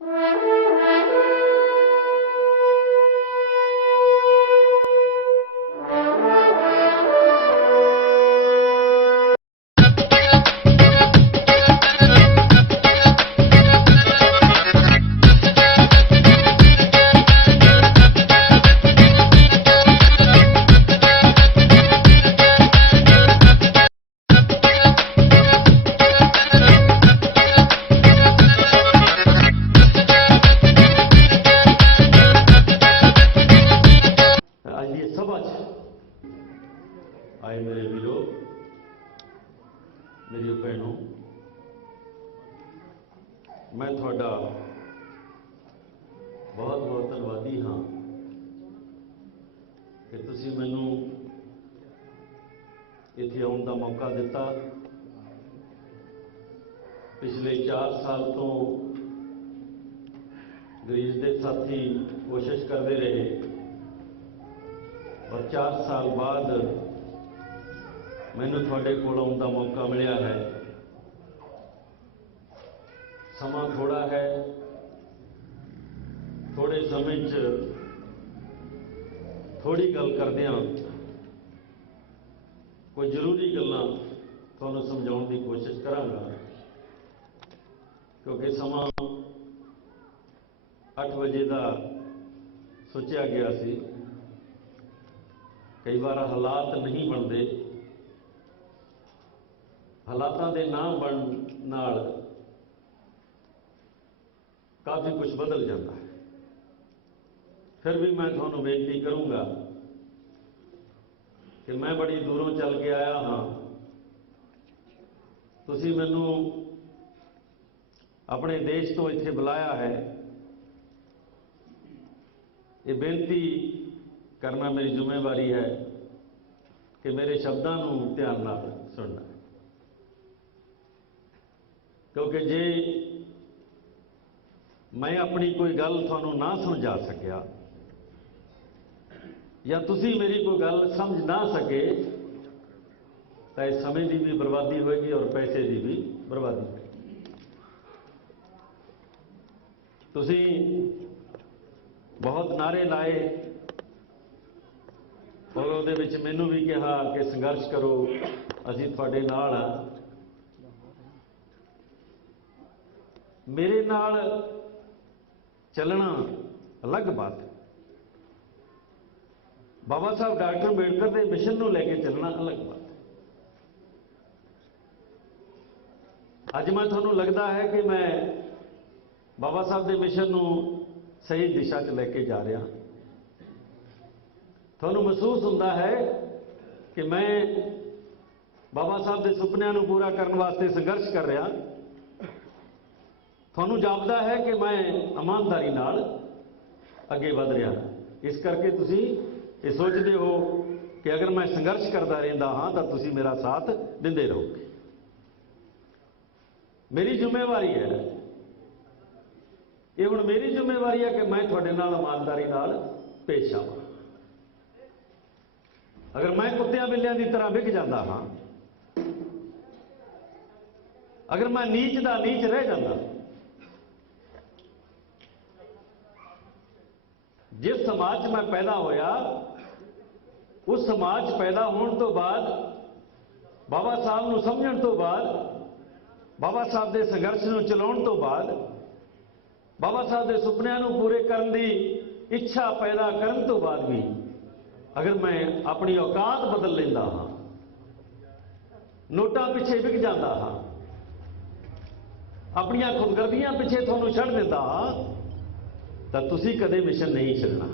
आए मेरे वीरों, मेरी भैनों, मैं थोड़ा बहुत बहुत धन्यवादी हाँ कि तुसी मैनू इत्थे आउण दा मौका दिता। पिछले 4 साल तो ग्रीस के साथी कोशिश करते रहे और 4 साल बाद मैनू थोड़े कोल आउण दा मौका मिलिया है। समा थोड़ा है, थोड़े समय थोड़ी गल करदियां कोई जरूरी गल्लां तुहानूं समझाउण की कोशिश करांगा, क्योंकि समा 8 बजे का सोचा गया सी। कई बार हालात नहीं बनते, हालातों के ना बनने नाल काफ़ी कुछ बदल जाता है। फिर भी मैं तुहानूं बेनती करूँगा कि मैं बड़ी दूरों चल के आया हाँ, तुसीं मैनू अपने देश तो इत्थे बुलाया है। ये बेनती करना मेरी जिम्मेवारी है कि मेरे शब्दों को ध्यान नाल सुनना, क्योंकि जे मैं अपनी कोई गल तुहानूं ना समझा सकिया या तुसी मेरी कोई गल समझ ना सके तो इस समय की भी बर्बादी होगी और पैसे की भी बर्बादी होगी। तुसी बहुत नारे लाए और उहदे विच मैनू भी कहा कि संघर्ष करो, असीं तुहाडे नाल आ। मेरे नाल चलना अलग बात है, बाबा साहब डॉक्टर अंबेडकर के मिशन को लेके चलना अलग बात है। अज मैं तुहानूं लगता है कि मैं बाबा साहब के मिशन को सही दिशा च लेके जा रहा। तुहानूं महसूस होता है कि मैं बाबा साहब के सुपनों को पूरा करने वास्ते संघर्ष कर रहा। तुहानूं जापदा है कि मैं ईमानदारी नाल अगे वध रहा। इस करके तुसीं ये सोचते हो कि अगर मैं संघर्ष करता रहिंदा हाँ तो तुसीं मेरा साथ दिंदे रहोगे। मेरी जिम्मेवारी है, ये हुण मेरी जिम्मेवारी है कि मैं तुहाडे नाल ईमानदारी नाल पेश आवां। अगर मैं कुत्तियां बिल्लियां की तरह विक जाता हाँ, अगर मैं नीच का नीच रह जाता, जिस समाज में मैं पैदा होया उस समाज पैदा होने तो बाद बाबा साहब को समझण तो बाद, बाबा साहब के संघर्ष को चलाउण तो बाद, बाबा साहब के सुपनों को पूरे करने की इच्छा पैदा करने तो बाद भी अगर मैं अपनी औकात बदल लेंदा हाँ, नोटां पिछे विक जाता हाँ, अपनियां खुदगर्दियां पिछे तुहानूं छड्ड दिंदा हाँ, तो तुसीं कदे मिशन नहीं छड्डना।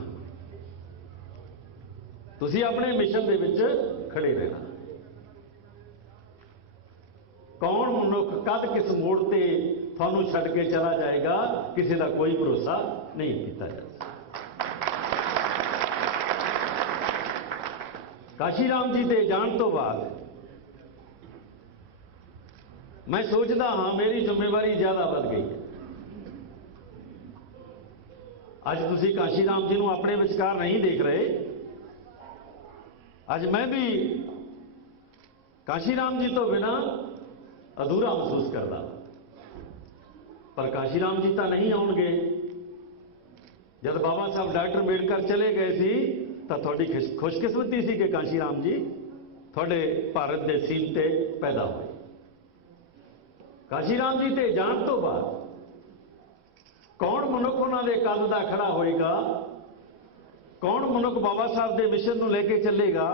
तुसीं अपने मिशन दे विच खड़े रहना। कौन मनुख कद किस मोड़ ते तुहानूं छड्ड के चला जाएगा, किसी का कोई भरोसा नहीं किया जा सकता। काशी राम जी के जान तो बाद मैं सोचता हाँ मेरी जिम्मेवारी ज़्यादा बढ़ गई है। अज तुसीं काशी राम जी को अपने विचकार नहीं देख रहे, अज मैं भी काशी राम जी तो बिना अधूरा महसूस करता। पर काशी राम जी तो नहीं आउणगे। जब बाबा साहब डॉक्टर अंबेडकर चले गए सी तो थोड़ी खुशकिस्मती सी कि काशी राम जी थोड़े भारत के सीन ते पैदा हुए। काशी राम जी ते जाण तो बाद कौन मनुख उन्होंने कद का खड़ा होएगा, कौन मनुख बाबा साहब के मिशन को लेके चलेगा,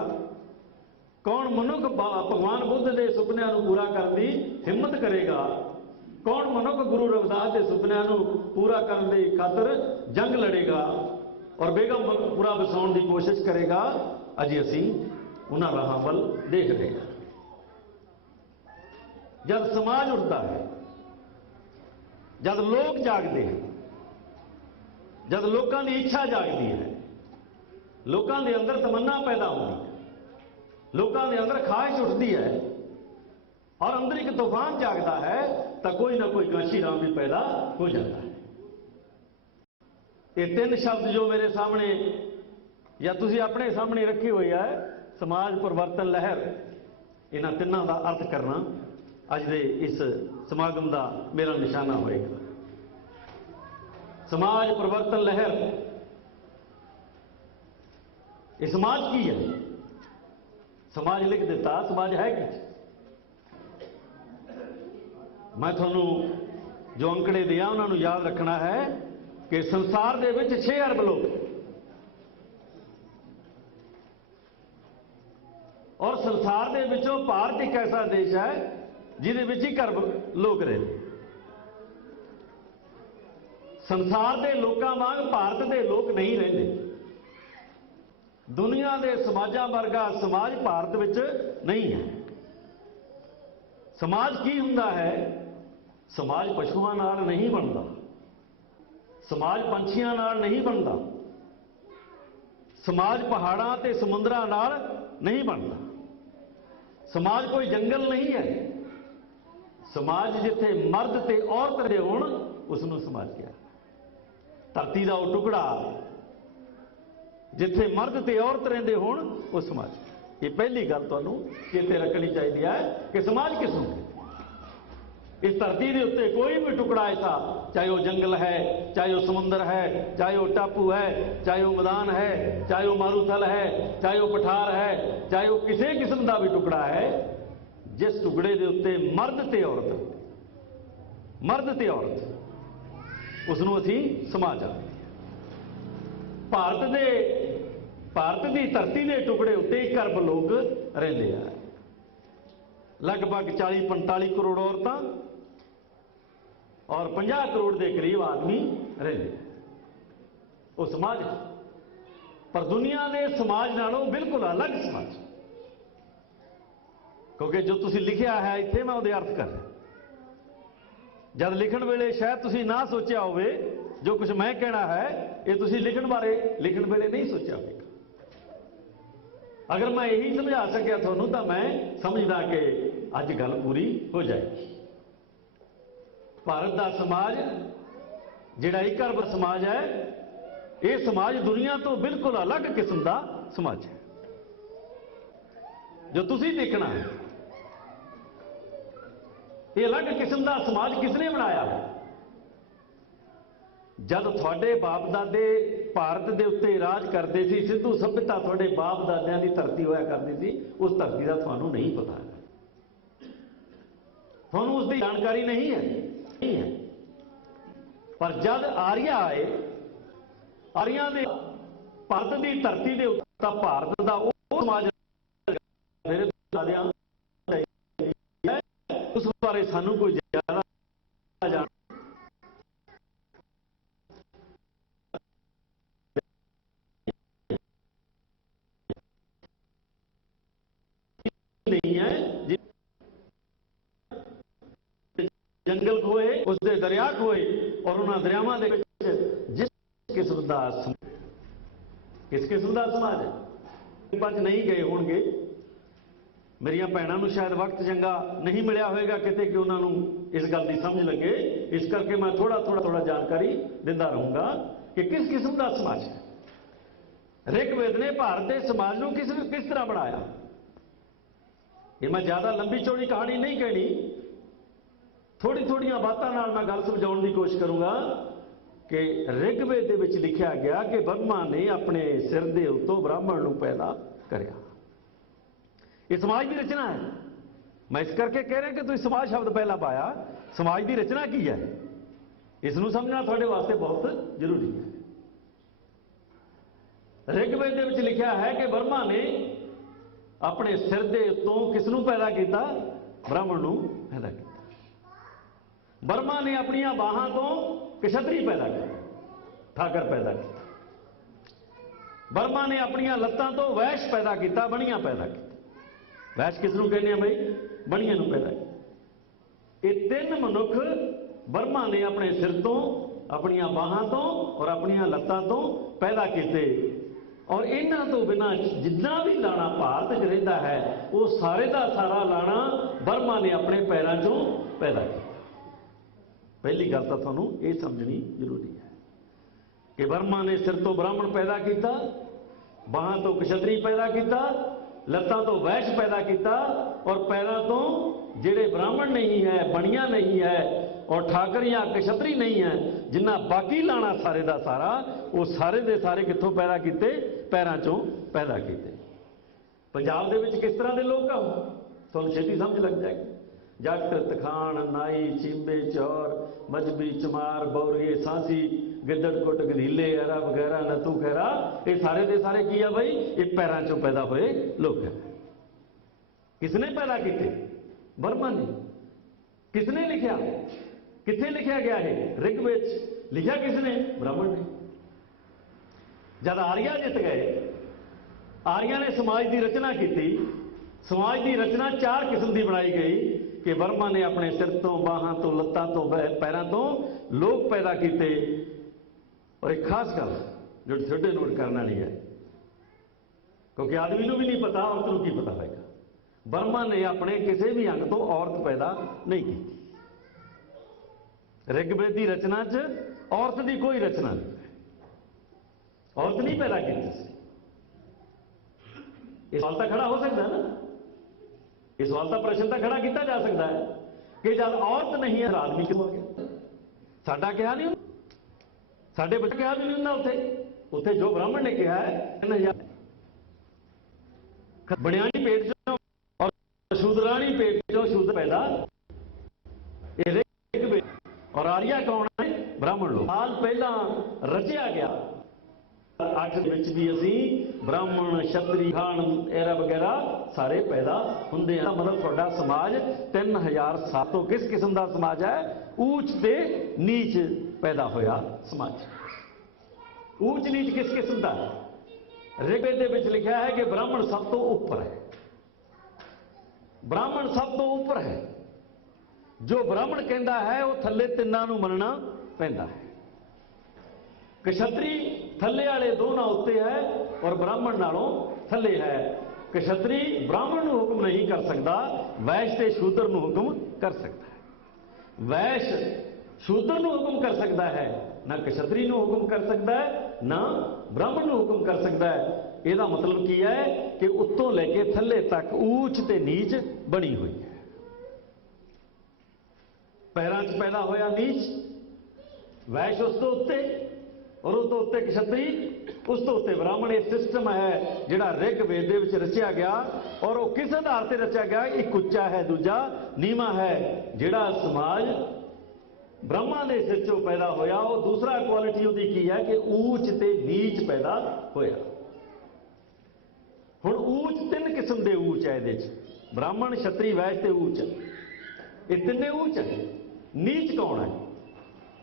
कौन मनुख भगवान बुद्ध के सुपनों को पूरा करने की हिम्मत करेगा, कौन मनुख गुरु रविदास के सुपनों को पूरा करने की खातर जंग लड़ेगा और बेगमपुरा वसाउण की कोशिश करेगा, अजे असी उन्होंने राह वल देख रहे हैं। जब समाज उठता है, जब लोग जागते हैं, जब लोगों की इच्छा जागती है, लोगों के अंदर तमन्ना पैदा होती है, लोगों के अंदर ख्वाहिश उठती है और अंदर एक तूफान जागता है, तो कोई ना कोई काशी राम भी पैदा हो जाता है। ये तीन शब्द जो मेरे सामने या तुसी अपने सामने रखी हुई है, समाज परिवर्तन लहर, इन्हां तिन्हां का अर्थ करना अज दे इस समागम का मेरा निशाना होएगा। समाज परिवर्तन लहर, ये समाज की है? समाज लिख दिता, समाज है कि? मैं थोनू जो अंकड़े दिया उन्होंने याद रखना है कि संसार दे विच 6 अरब लोग और संसार दे विचों भारत एक ऐसा देश है जिहदे विच 1 अरब लोग रहे। संसार के लोगों वांग भारत के लोग नहीं रहते। दुनिया के समाजा वर्गा समाज भारत विच नहीं है। समाज की हुंदा है? समाज पशुओं नाल नहीं बनता, समाज पंछियों नाल नहीं बनता, समाज पहाड़ां ते समुद्रां नाल नहीं बनता, समाज कोई जंगल नहीं है। समाज जिथे मर्द ते औरत दे होण उसनूं समाज कहा। धरती का वो टुकड़ा जिथे मर्द ते औरत रहिंदे होण वो समाज। ये पहली गल तुहानूं चेते रखनी चाहिए है कि समाज किसनूं कहते। इस धरती के उत्ते कोई भी टुकड़ा ऐसा, चाहे वो जंगल है, चाहे वो समुद्र है, चाहे वो टापू है, चाहे वो मैदान है, चाहे वो मारूथल है, चाहे वो पठार है, चाहे वो किसी किस्म का भी टुकड़ा है, जिस टुकड़े के उत्ते मर्द ते औरत उसनूं असीं समाज आखदे। भारत की धरती के टुकड़े उत्ते 1 अरब लोग रहिंदे आ। लगभग 40-45 करोड़ औरतां और 50 करोड़ के करीब आदमी रहिंदे। वो समाज है, पर दुनिया के समाज नालों बिल्कुल अलग समाज। क्योंकि जो तुसीं लिखिया है इत्थे मैं उहदे अर्थ कर रहा। जब लिखण वेले शायद तुसीं ना सोचिया होवे जो कुछ मैं कहना है, ये तुसीं लिखण वेले नहीं सोचिया होवेगा। अगर मैं यही समझा सकिया तुहानूं तो मैं समझदा कि अज गल पूरी हो जाएगी। भारत का समाज जिहड़ा 1 अरब समाज है, ये समाज दुनिया तो बिल्कुल अलग किस्म का समाज है। जो तुसीं देखना है ये अलग किस्म का समाज किसने बनाया? जब थोड़े बाप दादे भारत के उत्ते राज करते सी, सिंधु सभ्यता थोड़े बाप दादियां की धरती होया करती थी, उस धरती का थानू नहीं पता है, थानू उसकी जानकारी नहीं है। पर जब आर्य आए, आर्या ने भारत की धरती के उत्ते भारत का समाज उस बारे सानू कोई ज्यादा जान नहीं है। जंगल खोए, उसके दरिया खोए और उन्होंने दरियावां दे जिस किस्म का किस किस्म का समाज है पंच नहीं गए होंगे। मेरिया भैनों को शायद वक्त चंगा नहीं मिलया होगा किते कि उन्होंने इस गल की समझ लगे। इस करके मैं थोड़ा जानकारी दिंदा रहूँगा कि किस किस्म का समाज है। ऋग्वेद ने भारत के समाज को किस तरह बनाया। ये मैं ज़्यादा लंबी चौड़ी कहानी नहीं कहनी, थोड़ी थोड़ियां बातों नाल मैं गल समझाउण दी कोशिश करूंगा कि ऋग्वेद दे विच लिखिया गया कि ब्रह्मा ने अपने सिर दे उत्तों ब्राह्मण नूं पैदा करिया। ये समाज की रचना है। मैं इस करके कह रहा कि तुसीं समाज शब्द पहला पाया, समाज की रचना की है, इसनूं समझना थोड़े वास्ते बहुत जरूरी है। ऋग्वेद दे विच लिखिया है कि ब्रह्मा ने अपने सिर दे उत्तों किसनूं पैदा किया? ब्राह्मण नूं पैदा किया। ब्रह्मा ने अपनियां बाहां तो क्षत्री पैदा किया, ठाकर पैदा किया। ब्रह्मा ने अपनियां लत्तां तो वैश्य पैदा किया, बणियां पैदा किया। वैश्य किसनूं कहने भाई? बणियां नूं पैदा किया। ये तीन मनुख ब्रह्मा ने अपने सिर तो, अपनियां बाहां तो और अपनियां लत्तां तो पैदा किए। और इन्हां तो बिना जितना भी लाना भारत च रहिंदा है वो सारे का सारा लाना ब्रह्मा ने अपने पैरों चों पैदा किया। पहली गल तो तुहानूं ये समझनी जरूरी है कि ब्रह्मा ने सिर तो ब्राह्मण पैदा किया, बाहां तो क्षत्री पैदा किया, लत्तां तो वैश्य पैदा किया और पैरों तो जिहड़े ब्राह्मण नहीं है, बणियां नहीं है और ठाकर या क्षत्री नहीं है, जिन्ना बाकी लाना सारे का सारा वो सारे दे सारे कित्थों पैदा किए? पैरों चों पैदा किए। पंजाब दे विच किस तरह के लोग आ तुहानूं छेती समझ लग जाएगी। जट, तखान, नाई, चींबे, चौर, मजबी, चमार, बौरगे, सांसी, गिद्दड़, कुट, गधीले, अरा वगैरह, नतू खैरा, ये सारे दे सारे की है भाई? ये पैरों चों पैदा हुए लोग हैं। किसने पैदा किए? ब्रह्मा ने। किसने लिखा? किथे लिखा गया है? ऋग्वेद। लिखा किसने? ब्राह्मण ने। जब आर्या जित गए, आर्या ने समाज की रचना की। समाज की रचना चार किस्म की बनाई गई कि ब्रह्मा ने अपने सिर तो, बाहां तो, लत्तां तो, पैरों तो लोग पैदा किए। और एक खास गल जो छोटे नोट करना नहीं है, क्योंकि आदमी को भी नहीं पता, औरत को की पता होगा। ब्रह्मा ने अपने किसी भी अंग तो औरत पैदा नहीं की। ऋग्वेद की रचना च औरत की कोई रचना नहीं, औरत नहीं पैदा की। ये सवाल तो खड़ा हो सकता है ना, इस सवाल का प्रश्न तो खड़ा किया जा सकता है कि जब औरत नहीं है आदमी क्यों आ गया? साडा क्या नहीं, साडे बच्चे क्या भी नहीं होंदा। उत्थे जो ब्राह्मण ने कहा है बनियानी पेट चों और शूद्रानी पेट चों शूद्र पैदा। और आर्या कौन है? ब्राह्मण लोग। साल पहला रचिया गया। 8 भी असी ब्राह्मण, क्षत्री, खान, एरा वगैरह सारे पैदा होंगे। मतलब थोड़ा समाज 3000 साल तो किस किस्म का समाज है? ऊंच ते नीच पैदा होया समाज। ऊंच नीच किस किस्म का? ऋग्वेद दे विच लिखा है कि ब्राह्मण सब तो ऊपर है। ब्राह्मण सब तो ऊपर है। जो ब्राह्मण कहता है वो थले तिन्नां नूं मनना पैंदा है। क्षत्री थले वाले दोनों उत्ते है और ब्राह्मण नालों थले है। क्षत्री ब्राह्मण नूं हुक्म नहीं कर सकता, वैश्य ते शूद्र नूं हुक्म कर सकता है। वैश्य शूद्र नूं हुक्म कर सकता है, ना क्षत्री नूं हुक्म कर सकता है, ना ब्राह्मण नूं हुक्म कर सकता है। ਇਹਦਾ मतलब की है कि उत्तों लेके थले तक ऊंच ते नीच बनी हुई है। पैरों च पैदा होया नीच, वैश्य उस तो उत्ते और उस तो उत्ते क्षत्री, उस तो उत्ते ब्राह्मण। ये सिस्टम है जिहड़ा ऋग्वेद दे विच रचिया गया और वो किस आधार से रचिया गया? एक उच्चा है, दूजा नीवा है। जिहड़ा समाज ब्रह्मा के सिर चों पैदा होया वो दूसरा क्वालिटी उसकी की है कि ऊंच ते नीच पैदा होया। हुण ऊंच 3 किस्म के ऊंच है ये, ब्राह्मण, क्षत्री, वैश्य ते ऊंच। ये तिन्ने ऊंच है। नीच कौन है?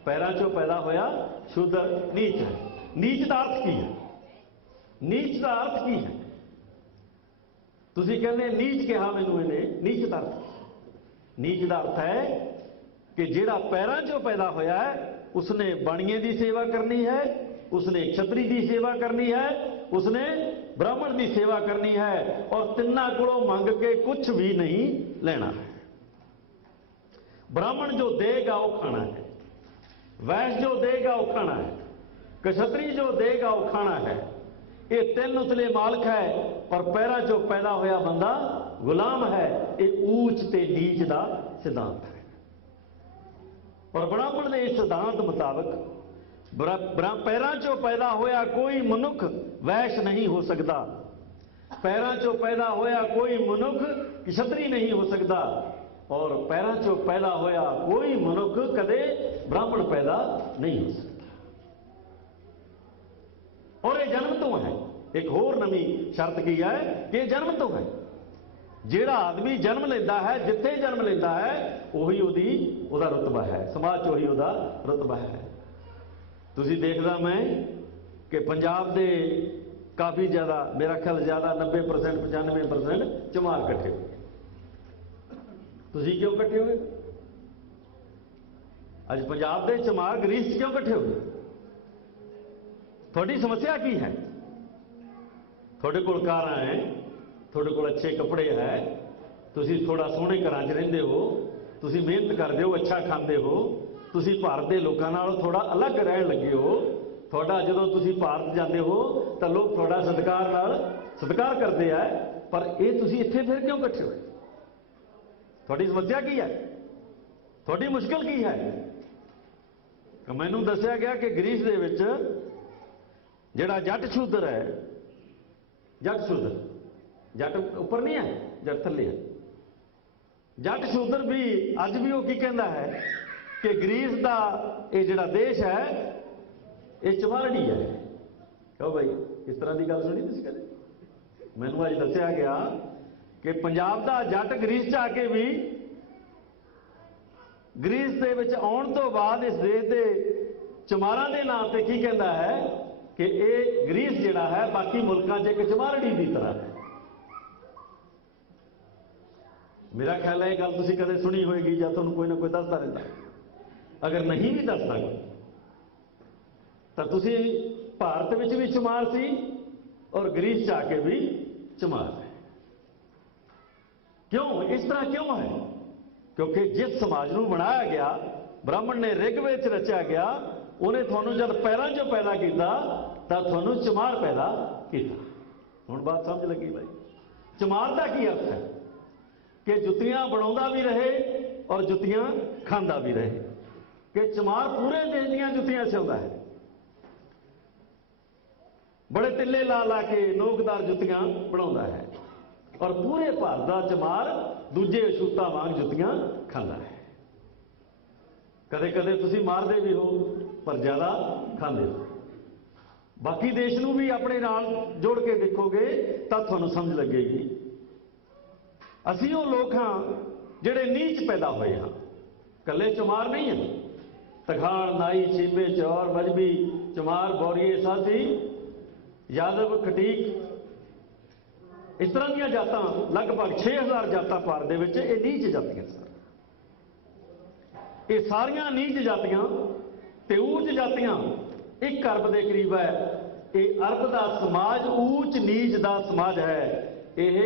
पैरों चों पैदा होया शूद्र नीच है। नीच का अर्थ की है? नीच का अर्थ की है? तुसीं कहंदे नीच कहा मैनूं इहने, नीच का अर्थ? नीच का अर्थ है कि जिहड़ा पैरों चों पैदा होया है उसने बाणिए की सेवा करनी है, उसने क्षत्री की सेवा करनी है, उसने ब्राह्मण की सेवा करनी है और तिन्नां कोलों मंग के कुछ भी नहीं लेना है। ब्राह्मण जो देगा वो खाना है, वैश्य जो देगा वो खाना है, क्षत्री जो देगा वो खाना है। ये 3 उतले मालक है और पैरा जो पैदा होया बंदा गुलाम है। ये ऊंच ते नीच का सिद्धांत है। और ब्राह्मण के इस सिद्धांत मुताबिक पैरां चों पैदा होया कोई मनुख वैश्य नहीं हो सकता, पैरां चों पैदा होया कोई मनुख क्षत्रिय नहीं हो सकता, और पैरां चों पैदा होया कोई मनुख कदे ब्राह्मण पैदा नहीं हो सकता। और यह जन्म तो है। एक होर नवी शर्त की है कि जन्म तो है। ਜਿਹੜਾ आदमी जन्म लेता है, जिथे जन्म लेता है, ਉਹੀ ਉਹਦਾ ਰੁਤਬਾ है, समाज 'ਚ ਉਹੀ ਉਹਦਾ ਰੁਤਬਾ है। ਤੁਸੀਂ ਦੇਖਦਾ मैं कि पंजाब ਦੇ काफ़ी ज़्यादा, मेरा ख्याल ज़्यादा 90% 95% चमार इकट्ठे हो। ਤੁਸੀਂ क्यों इकट्ठे होए? ਅੱਜ पंजाब ਦੇ चमार ग्रीस क्यों इकट्ठे हो? थोड़ी समस्या की है? थोड़े कोल कारां है, थोड़े कोल अच्छे कपड़े है, तुसी थोड़ा सोहने घरां 'च रहिंदे हो, तुसी मेहनत करदे हो, अच्छा खांदे हो, तुसी भारत के लोगों नाल थोड़ा अलग रहन लगे हो। थोड़ा जदों तुसी भारत जाते हो तो लोग थोड़ा सत्कार करते हैं, पर ये तुसी इत्थे फिर क्यों इकट्ठे हो? थोड़ी समस्या की है? थोड़ी मुश्किल की है? मैनूं दस्सिया गया कि ग्रीस दे विच जिहड़ा जट शूदर है, जट शूदर, जट उपर नहीं है, जट थले है, जट शूदर भी अज भी वो की कहता है कि ग्रीस का ये जिहड़ा देश है ये चमारड़ी है। कहो भाई, इस तरह की गल सुनी तुसीं कदे? मैनूं अज दस्सिया गया कि पंजाब का जट ग्रीस आके भी ग्रीस दे विच आउण तो बाद इस देश के चमारां दे नाम ते की कहता है कि ये ग्रीस जिहड़ा है बाकी मुल्कां 'च एक चमारड़ी की तरह है। मेरा ख्याल है गल तुसीं कदे सुनी होएगी या तुहानूं कोई ना कोई दसदा रहिंदा। अगर नहीं भी दसदा तो तुसीं भारत विच भी चमार सी और ग्रीस च आके भी चमार है। क्यों इस तरह क्यों है? क्योंकि जिस समाज को बनाया गया, ब्राह्मण ने ऋग्वेद रचा गया, उन्हें थानू जब पैरां चों पैदा किया तो थानू चमार पैदा किया। हुण बात समझ लगी भाई? चमार का की अर्थ है कि जुत्तियां बनाउंदा भी रहे और जुत्तियां खांदा भी रहे, कि चमार पूरे देश दीयां जुत्तियां सिउंदा है, बड़े तिल्ले ला ला के नोकदार जुत्तियां बनाउंदा है, और पूरे भारत का चमार दूजे अछूता वांग जुत्तियां खांदा है। कदे कदे तुसीं मारदे भी हो पर ज़्यादा खांदे हो। बाकी देश नूं भी अपने नाल जोड़ के देखोगे तो तुहानूं समझ लगेगी। असीं वो लोग हाँ जिहड़े नीच पैदा होए हाँ, कल्ले चमार नहीं हैं। तखाण, नाई, चीबे, चौर, मजबी, चमार, बौरीए, साथी, यादव, खटीक, इस तरह दी जातां लगभग 6000 जातां भारत दे विच ये नीच जातियां सर। ये सारियां नीच जातियां ते ऊच जातियां 1 अरब के करीब है। ये अरब का समाज ऊच नीच का समाज है। यह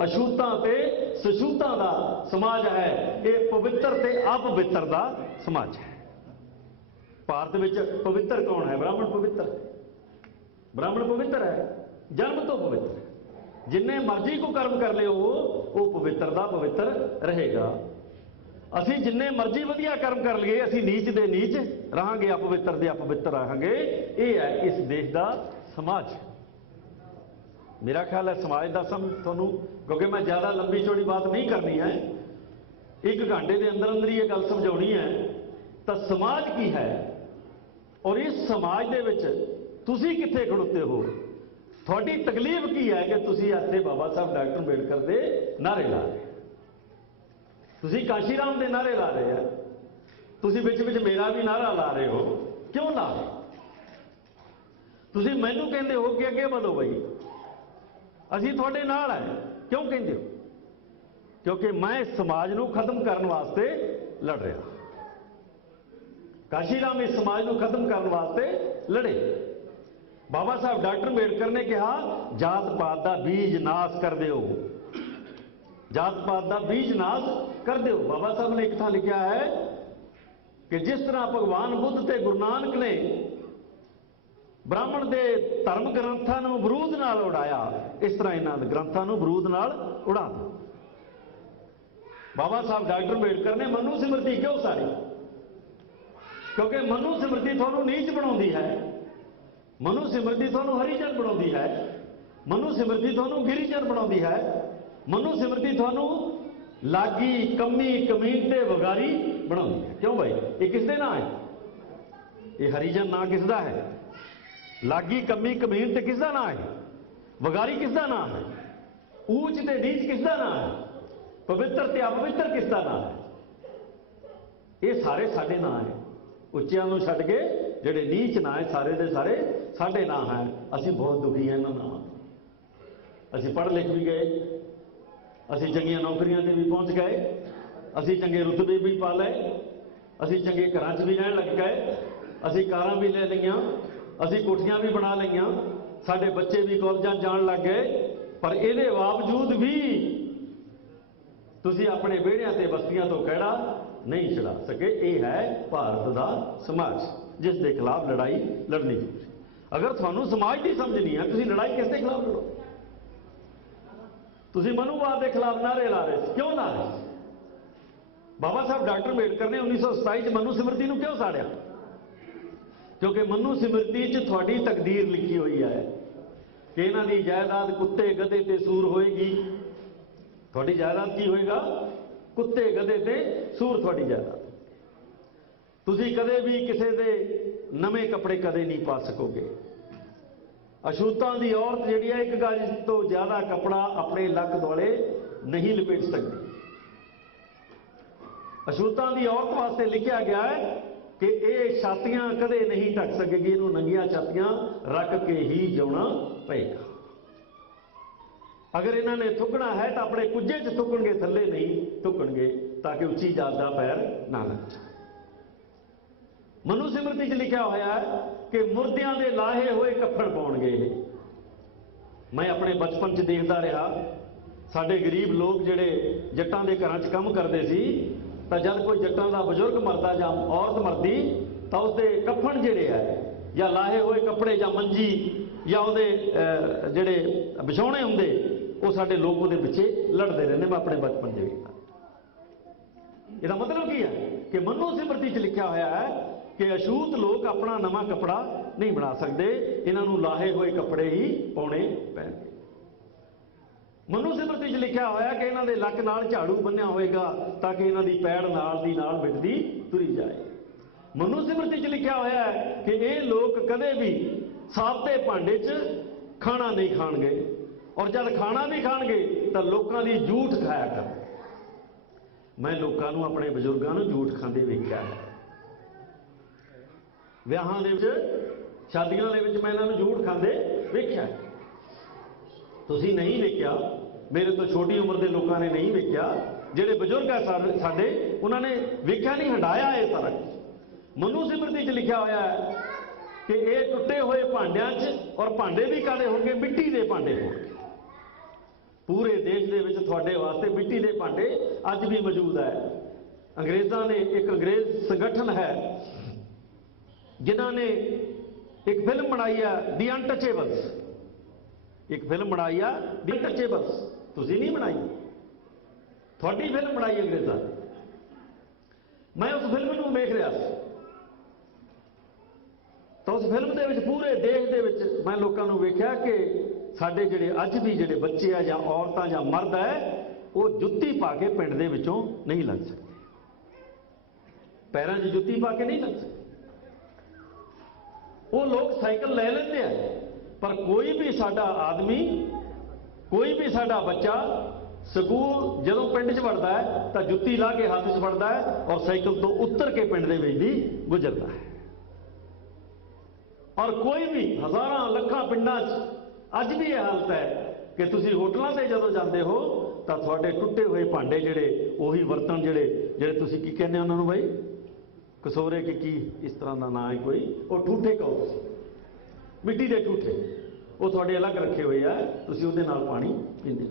अछूतां ते सछूतां का समाज है। ये पवित्र ते अपवित्र का समाज है। भारत में पवित्र कौन है? ब्राह्मण पवित्र है। ब्राह्मण पवित्र है, जन्म तो पवित्र है। जिन्ने मर्जी को कर्म कर लियो वो पवित्र का पवित्र रहेगा। असी जिन्ने मर्जी वधिया कर्म कर लिए असी नीच दे नीच रहांगे, अपवित्र दे अपवित्र रहांगे। ये है इस देश का समाज। मेरा ख्याल है समाज का थोनू, क्योंकि मैं ज़्यादा लंबी चौड़ी बात नहीं करनी है, 1 घंटे के अंदर अंदर ही ये गल समझाउणी है। तो समाज की है और इस समाज दे विच तुसी कित्थे खड़ोते हो? थोड़ी तकलीफ की है कि तुसी इत्थे बाबा साहब डॉक्टर अंबेडकर दे नारे ला रहे, तुसी काशीराम दे नारे ला रहे हैं, तुसी विच विच मेरा भी नारा ला रहे हो। क्यों ला रहे? तुसी मैनू कहंदे हो कि अगे बढ़ो भाई, असीं तुहाडे नाल है। क्यों कहंदे हो? क्योंकि मैं इस समाज नूं खत्म करने वास्ते लड़ रहा। काशीराम इस समाज को खत्म करने वास्ते लड़े। बाबा साहब डॉक्टर अंबेडकर ने कहा जात पात का बीज नाश कर दो, जात पात का बीज नाश कर दो। बाबा साहब ने एक था लिखा है कि जिस तरह भगवान बुद्ध ते गुरु नानक ने ब्राह्मण के धर्म ग्रंथों बरूद नाल उड़ाया, इस तरह इन्होंने ग्रंथों बरूद नाल उड़ा दो। बाबा साहब डॉक्टर अंबेडकर ने मनु सिमरती क्यों सारी? क्योंकि मनु सिमरती ਤੁਹਾਨੂੰ नीच ਬਣਾਉਂਦੀ है, मनु सिमरती ਤੁਹਾਨੂੰ हरिजन ਬਣਾਉਂਦੀ है, मनु सिमरती ਤੁਹਾਨੂੰ गिरिजन ਬਣਾਉਂਦੀ है, मनु सिमरती ਤੁਹਾਨੂੰ लागी कमी कमीन ते वगारी ਬਣਾਉਂਦੀ है। क्यों भाई, ये किसਦੇ ਨਾਂ है? ये हरिजन ਨਾਂ किसਦਾ है? लागी कमी कमीन ते किसदा ਨਾਂ है? वगारी किसदा ਨਾਂ है? ऊंच ते नीच किसदा ਨਾਂ है? पवित्र ते अपवित्र किसदा ਨਾਂ है? ये सारे साडे ਨਾਂ है। ਉੱਚਿਆਂ ਨੂੰ ਛੱਡ ਕੇ ਜਿਹੜੇ ਨੀਚ ਨਾਂ ਹੈ ਸਾਰੇ ਦੇ ਸਾਰੇ ਸਾਡੇ ਨਾਂ ਹੈ। ਅਸੀਂ ਬਹੁਤ ਦੁਖੀ ਹਾਂ ਇਹਨਾਂ ਨਾਮ। ਅਸੀਂ ਪੜ੍ਹ ਲਿਖ ਵੀ ਗਏ, ਅਸੀਂ ਚੰਗੀਆਂ ਨੌਕਰੀਆਂ ਤੇ ਵੀ ਪਹੁੰਚ ਗਏ, ਅਸੀਂ ਚੰਗੇ ਰੁਤਬੇ ਵੀ ਪਾ ਲਏ, ਅਸੀਂ ਚੰਗੇ ਘਰਾਂ 'ਚ ਵੀ ਰਹਿਣ ਲੱਗ ਗਏ, ਅਸੀਂ ਕਾਰਾਂ ਵੀ ਲੈ ਲਈਆਂ, ਅਸੀਂ ਕੋਠੀਆਂ ਵੀ ਬਣਾ ਲਈਆਂ, ਸਾਡੇ ਬੱਚੇ ਵੀ ਕਾਲਜਾਂ ਜਾਣ ਲੱਗ ਗਏ। ਪਰ ਇਹਦੇ ਬਾਵਜੂਦ ਵੀ ਤੁਸੀਂ ਆਪਣੇ ਵਿਹੜਿਆਂ ਤੇ ਬਸਤੀਆਂ ਤੋਂ ਕਿਹੜਾ नहीं छड़ा सके। ये है भारत का समाज जिस के खिलाफ लड़ाई लड़नी जरूरी। अगर थानू समाज की समझ नहीं है, तुसी लड़ाई किस के खिलाफ लड़ो? तुसी मनुवाद के खिलाफ नारे ला रहे, क्यों ला रहे? बाबा साहब डॉक्टर अंबेडकर ने 1927 मनु सिमरती क्यों साड़िया? क्योंकि मनु सिमरती थोड़ी तकदीर लिखी हुई है कि इन्हां दी जायदाद कुत्ते गधे ते सूर होएगी। थोड़ी जायदाद की होएगा? कुत्ते गधे ते सूर थोड़ी जायदाद। तुसी कदे भी किसी दे नवे कपड़े कदे नहीं पा सकोगे। अछूतां दी औरत जिहड़ी है 1 गज तो ज्यादा कपड़ा अपने लक दुआले नहीं लपेट सकती। अछूतां दी औरत वास्ते लिखा गया है कि ये छातियां कदे नहीं ढक सकेगी, इन्हूं नंगियां छातियां रख के ही जिउणा पएगा। अगर इन्होंने थुकना है तो अपने कुजे च थुकणगे, थले नहीं थुकणगे, ताकि उच्ची जात का पैर ना लग जाए। मनु सिमरती च लिखा होया है कि मुर्दियां दे लाहे हुए कफन पाउणगे। मैं अपने बचपन च देखता रहा, साडे गरीब लोग जिहड़े जट्टां दे घरां च काम करते सी, तां जद कोई जट्टां दा बजुर्ग मरदा जां औरत मरदी तां उसदे कफन जिहड़े है या लाहे हुए कपड़े या मंजी या उहदे जिहड़े बिछौणे हुंदे वो साडे लोग उहदे पिछे लड़ते रहने। मैं अपने बचपन से देखा। इसका मतलब की है कि मनु सिमरती च लिखा होया है कि अछूत लोग अपना नवा कपड़ा नहीं बना सकते, इन्हों लाहे हुए कपड़े ही पाने पैणगे। मनु सिमरती च लिखा होया कि इन्हों के लक नाल झाड़ू बन्निया होएगा ताकि इन्हों की पैड़ नाल दी नाल मिटदी तुरी जाए। मनु सिमरती च लिखा होया है कि ये लोग कदे भी साबते भांडे च खाना नहीं खाणगे, और जब खाना भी खाणगे तो लोगों की झूठ खाया कर। मैं लोगों को अपने बजुर्गों को झूठ खाते वेख्या है। विआहां दे विच शादियां दे विच मैं इन्हां नूं झूठ खाते वेख्या है। तुसीं नहीं वेख्या, मेरे तो छोटी उम्र के लोगों ने नहीं वेख्या, जिहड़े बजुर्ग है साडे उन्होंने वेख्या नहीं, हंडाया है सारा कुछ। मनु सिमरती च लिखा होया है कि ये टुटे हुए भांडियां च, और भांडे भी काले होणगे, मिट्टी के भांडे होणगे। पूरे देश के विच तुहाडे वास्ते मिट्टी के भांडे अज भी मौजूद है। अंग्रेज़ों ने एक अंग्रेज संगठन है जिन्होंने एक फिल्म बनाई है दी अनटचेबल्स। एक फिल्म बनाई है दी अनटचेबल्स, तुसीं नहीं बनाई, थोड़ी फिल्म बनाई अंग्रेज़ों ने। मैं उस फिल्म को वेख रहा था, तो उस फिल्म के विच पूरे देश के विच मैं लोगों को वेख्या कि साडे जिहड़े अज भी जिहड़े बच्चे आ जां औरतां जां मर्द है वो जुत्ती पा के पिंड दे विचों नहीं लग सकते, पैरां 'च जुत्ती पा के नहीं लग सकते। वो लोग साइकिल ले लेंदे आ, पर कोई भी साडा आदमी, कोई भी साडा बच्चा स्कूल जदों पिंड 'च वड़दा है तो जुत्ती ला के हाथ 'च फड़दा है और साइकिल तो उतर के पिंड दे विच दी गुजरदा है। और कोई भी हज़ारां लखां पिंडां 'च अज भी यह हालत है कि तुसी होटलों से जदों जाते हो तो थोड़े टुटे हुए भांडे जिहड़े उही बर्तन जिहड़े तुसी की कहने उन्होंने भाई कसोरे की इस तरह का ना है कोई, वो ठूठे कहो, मिट्टी के ठूठे वो थोड़े अलग रखे हुए है, तुसी उहदे नाल पानी पींदे हो।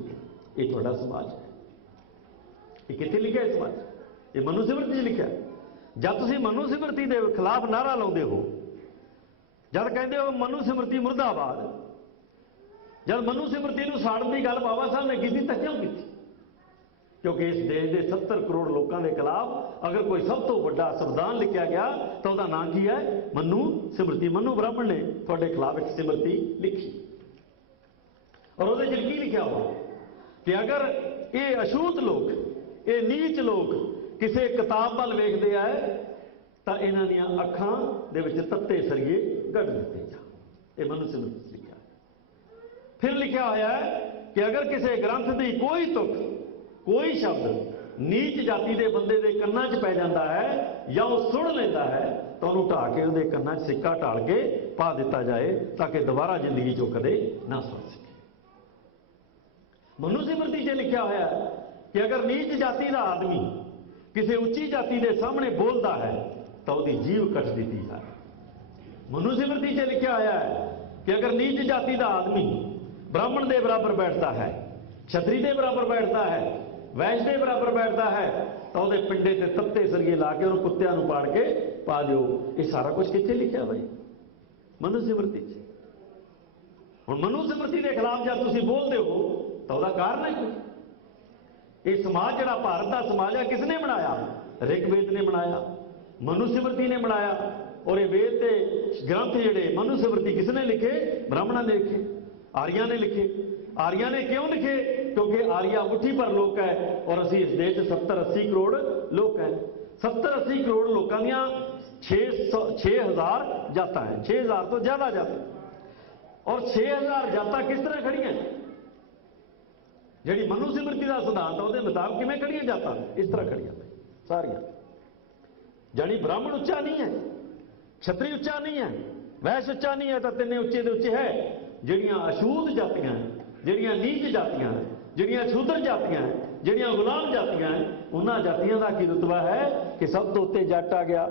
ये थोड़ा समाज है। ये कित्थे लिखा है समाज? ये मनु सिमरती लिखा। जब तुसी मनु सिमरती के खिलाफ नारा लाउंदे हो, जब कहते हो मनु सिमरती मुर्दाबाद, जब मनु सिमरती को साड़न की गल बाबा साहब ने की तो क्यों की? क्योंकि इस देश के 70 करोड़ लोगों के खिलाफ अगर कोई सब तो बड़ा संविधान लिखा गया तो वह नाम की है? मनु सिमरती। मनु ब्राह्मण ने थोड़े खिलाफ एक सिमरती लिखी और वो की लिखा हो कि अगर ये अछूत लोग, ये नीच लोग किसी किताब वाल वेखते हैं तो इन्हां दीयां अखां दे विच तत्ते सरिए गढ़ दिते जा। ये मनु सिमरती लिखा। फिर लिखा होया है कि अगर किसी ग्रंथ की कोई तुक, कोई शब्द नीच जाति के बंदे के कन्ना च पै जाता है या वह सुन लेता है तो उन्होंने ढा के उसके कन्ना च सिक्का ढाल के पा दिता जाए ताकि दोबारा जिंदगी चो कदे ना सुन सके। मनु सिमरती च लिखा होया कि अगर नीच जाति का आदमी किसी उच्ची जाति के सामने बोलता है तो उसकी जीव कट दी है। मनु सिमरती च लिखा होया है कि अगर नीच जाति का आदमी ब्राह्मण के बराबर बैठता है, छतरी के बराबर बैठता है, वैश्य के बराबर बैठता है तो वह पिंडे से तत्ते सरिए ला के उन्होंने कुत्तियां पाड़ के पा दो। ये सारा कुछ कितने लिखा भाई? मनु सिमरती। हुण मनु सिमरती के खिलाफ जब तुम बोलते हो तो वह कारण है कोई? ये समाज जिहड़ा भारत का समाज है किसने बनाया? ऋग्वेद ने बनाया, मनु सिमरती ने बनाया। और ये वेद के ग्रंथ जिहड़े मनु सिमरती किसने लिखे? ब्राह्मणों ने लिखे, आर्या ने लिखे। आर्या ने क्यों लिखे? क्योंकि आर्या मुट्ठी पर लोग है और असी इस देश 70-80 करोड़ लोग हैं। 70-80 करोड़ लोगों दियां 6,000 जातां हैं, 6,000 तो ज्यादा जातां। और 6,000 जातां किस तरह खड़ी हैं? जिहड़ी मनु सिमरती का सिद्धांत है उसके मुताबिक किवें खड़ियां जातां? इस तरह खड़ियां सारियां। जानी ब्राह्मण उच्चा नहीं है, छतरी उच्चा नहीं है, वैश्य उच्चा नहीं है, तो तिन्ने उच्चे दे उच्चे है। जिहड़ियां अछूत जातियां, जिहड़ियां नीच जातियां, जिहड़ियां शूद्र जातियां, जिहड़ियां गुलाम जातियां, उन्हां जातियां दा की रुतबा है कि सब तो उत्ते जट आ गया,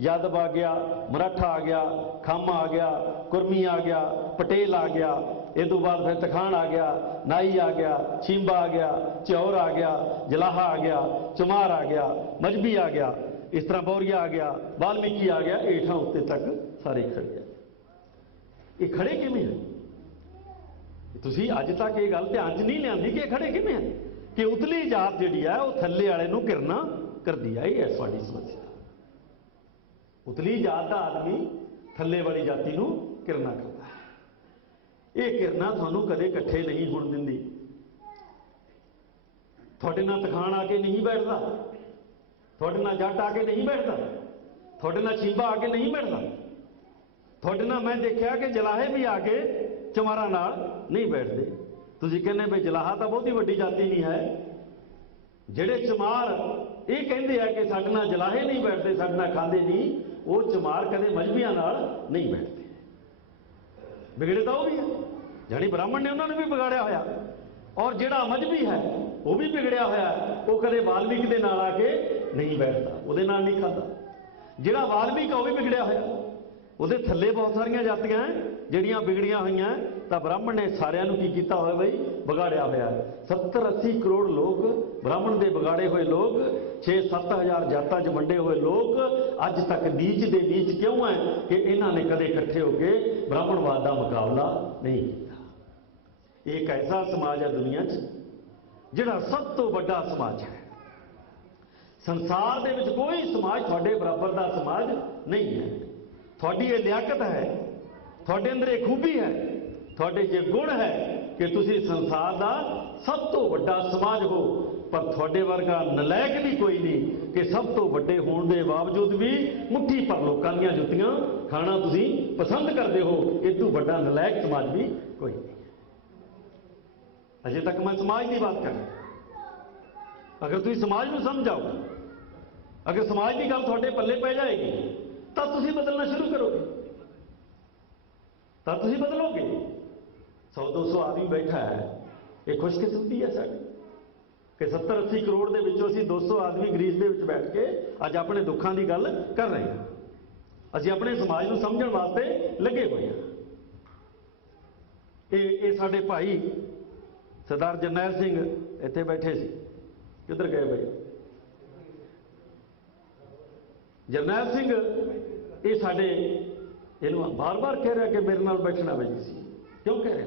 यादव आ गया, मराठा आ गया, खामा आ गया, कुरमी आ गया, पटेल आ गया, इस तो बाद फिर तखान आ गया, नाई आ गया, छिंबा आ गया, चौर आ गया, जलाहा आ गया, चमार आ गया, मजबी आ गया, इस तरह बौरिया आ गया, वाल्मीकि आ गया, हेठां उत्ते तक सारे खड़े हैं। ये खड़े किवें हैं? तुसीं अज तक ये गल ध्यान च नहीं लियांदी कि खड़े किवें हैं? कि उतली जात जिहड़ी है वह थल्ले वाले नूं घिरना करदी है। ये है साडी समस्या। उतली जात का आदमी थल्ले वाली जाति नूं घिरना करदा है। ये घिरना तुहानूं कदे इकट्ठे नहीं होण दिंदी। तुहाडे नाल तखान आके नहीं बैठदा, तुहाडे नाल जट आके नहीं बैठदा, तुहाडे नाल छिंबा आके नहीं बैठदा, तुहाडे नाल मैं देखिया कि जलाहे भी आके चमारा नाल नहीं बैठते। तुसीं कहने भाई जलाहा तो बहुत ही वड्डी जाति नहीं है। जिहड़े चमार ये कहते हैं कि साडे नाल जलाहे नहीं बैठते, साडे नाल खांदे नहीं, वो चमार कदे मजहबियां नाल नहीं बैठते। बिगड़े तो वो भी है, जानी ब्राह्मण ने उन्होंने भी बिगाड़िया होया। और जिहड़ा मजहबी है वो भी बिगड़िया होया, वो कदे वाल्मीकि दे नाल आके नहीं बैठता, उहदे नाल नहीं खाता। जिहड़ा वाल्मीकि वो भी बिगड़िया होया, उहदे थल्ले बहुत सारियां जातियां हैं जिहड़ियां बिगड़ियां होईयां। तो ब्राह्मण ने सारियां नूं की कीता होया बई? बिगाड़िया होया। 70-80 करोड़ लोग ब्राह्मण दे बिगाड़े हुए लोग, 6-7 हज़ार जातां च वंडे हुए लोग अज तक नीच दे नीच क्यों है कि इन्हां ने कदे इकट्ठे होकर ब्राह्मणवाद का मुकाबला नहीं किया। एक ऐसा समाज है दुनिया च जिहड़ा सब तो बड़ा समाज है। संसार दे विच कोई समाज तुहाडे बराबर का समाज नहीं है। थोड़ी ये लियाकत है, थोड़े अंदर एक खूबी है, थोड़े ये गुण है कि तुसी संसार का सब तो बड़ा समाज हो। पर थोड़े वर्गा नलायक भी कोई नहीं कि सब तो बड़े होने के बावजूद भी मुट्ठी पर लोगों दी जुत्तियां खाना तुसी पसंद करते हो। इदू बड़ा नलायक समाज भी कोई नहीं। अजे तक मैं समाज की बात कर, अगर तुम समाज को समझाओ, अगर समाज की गल थोड़े पल्ले पै जाएगी तो तुम बदलना शुरू करोगे, तो तुम बदलोगे। 100-200 आदमी बैठा है, ये खुशकिस्मती है साड़ी कि 70-80 करोड़ के विचों असीं 200 आदमी ग्रीस के विच बैठ के अज अपने दुखों की गल कर रहे हैं। असीं अपने समाज को समझण वास्ते लगे हुए हैं। ये साडे भाई सरदार जरनैल सिंह इत्थे बैठे सी, किधर गए भाई? जरनैल सिंह ये साडे इन्हूं बार बार कह रहा कि मेरे नाल बैठना बजी सी। क्यों कह रहा?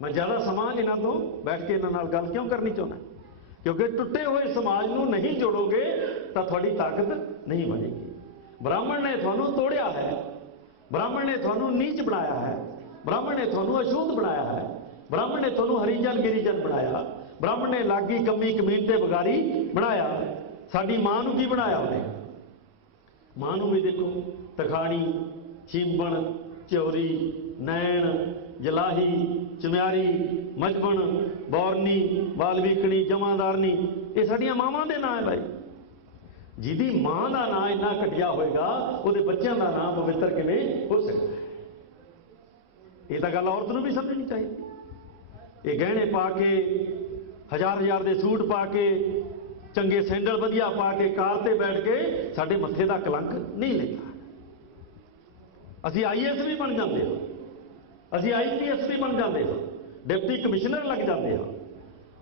मैं ज़्यादा समा इन्हां तो बैठ के इन्हां नाल गल क्यों करनी चाहुंदा? क्योंकि टुटे हुए समाज को नहीं जोड़ोगे तो थोड़ी ताकत नहीं बनेगी। ब्राह्मण ने थानू तोड़िया है, ब्राह्मण ने थानू नीच बनाया है, ब्राह्मण ने थानू अछूत बनाया है, ब्राह्मण ने थानू हरिजन गिरिजन बनाया, ब्राह्मण ने लागी कमी कमीनते बगारी बनाया। साडी मां नू की बनाया उन्हें? मां नू भी देखो तखाणी, चींबण, चौरी, नैन, जलाही, चम्यारी, मजबन, बौरनी, बालवीकणी, जमादारनी, ये साडियां मावां दे नाम है भाई। जिहदी मां का नाम इन्ना घटिया होएगा उहदे बच्चों का नाम पवित्र किवें हो सकता है? ये तो गल औरत नूं भी समझनी चाहिए। ये गहने पा के, हजार हजार के सूट पा के, चंगे सैंडल वधिया पा के कार ते बैठ के साडे मत्थे का कलंक नहीं लेता। असीं IAS भी बन जाते हैं, असीं IPS भी बन जाते हैं, डिप्टी कमिश्नर लग जाते हैं,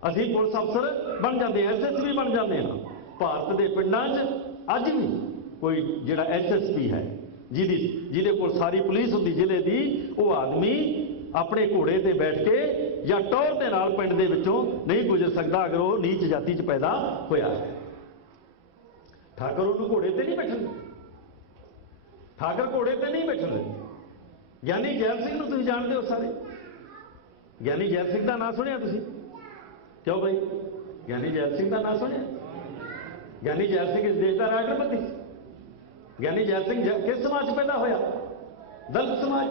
असीं पुलिस अफसर बन जाते हैं, SS भी बन जाते हैं। भारत के पिंडां 'च अज भी कोई जिहड़ा SSP है, जिहदे कोल सारी पुलिस हुंदी जिले दी, वो आदमी अपने घोड़े ते बैठ के या टौर दे नाल पिंड दे विचों नहीं गुजर सकता अगर वो नीच जाति 'च पैदा होया है। ठाकर उन्होंने घोड़े ते नहीं बैठन, ठाकर घोड़े ते नहीं बैठन। ज्ञानी जैल सिंह नूं तुसीं जाणदे हो सारे, ज्ञानी जैल सिंह का नाम सुनिया तुसीं? क्यों भाई ज्ञानी जैल सिंह का नाम सुनिया? ज्ञानी जैल सिंह इस देश का राष्ट्रपति। ज्ञानी जैल सिंह किस समाज पैदा होया? दलित समाज,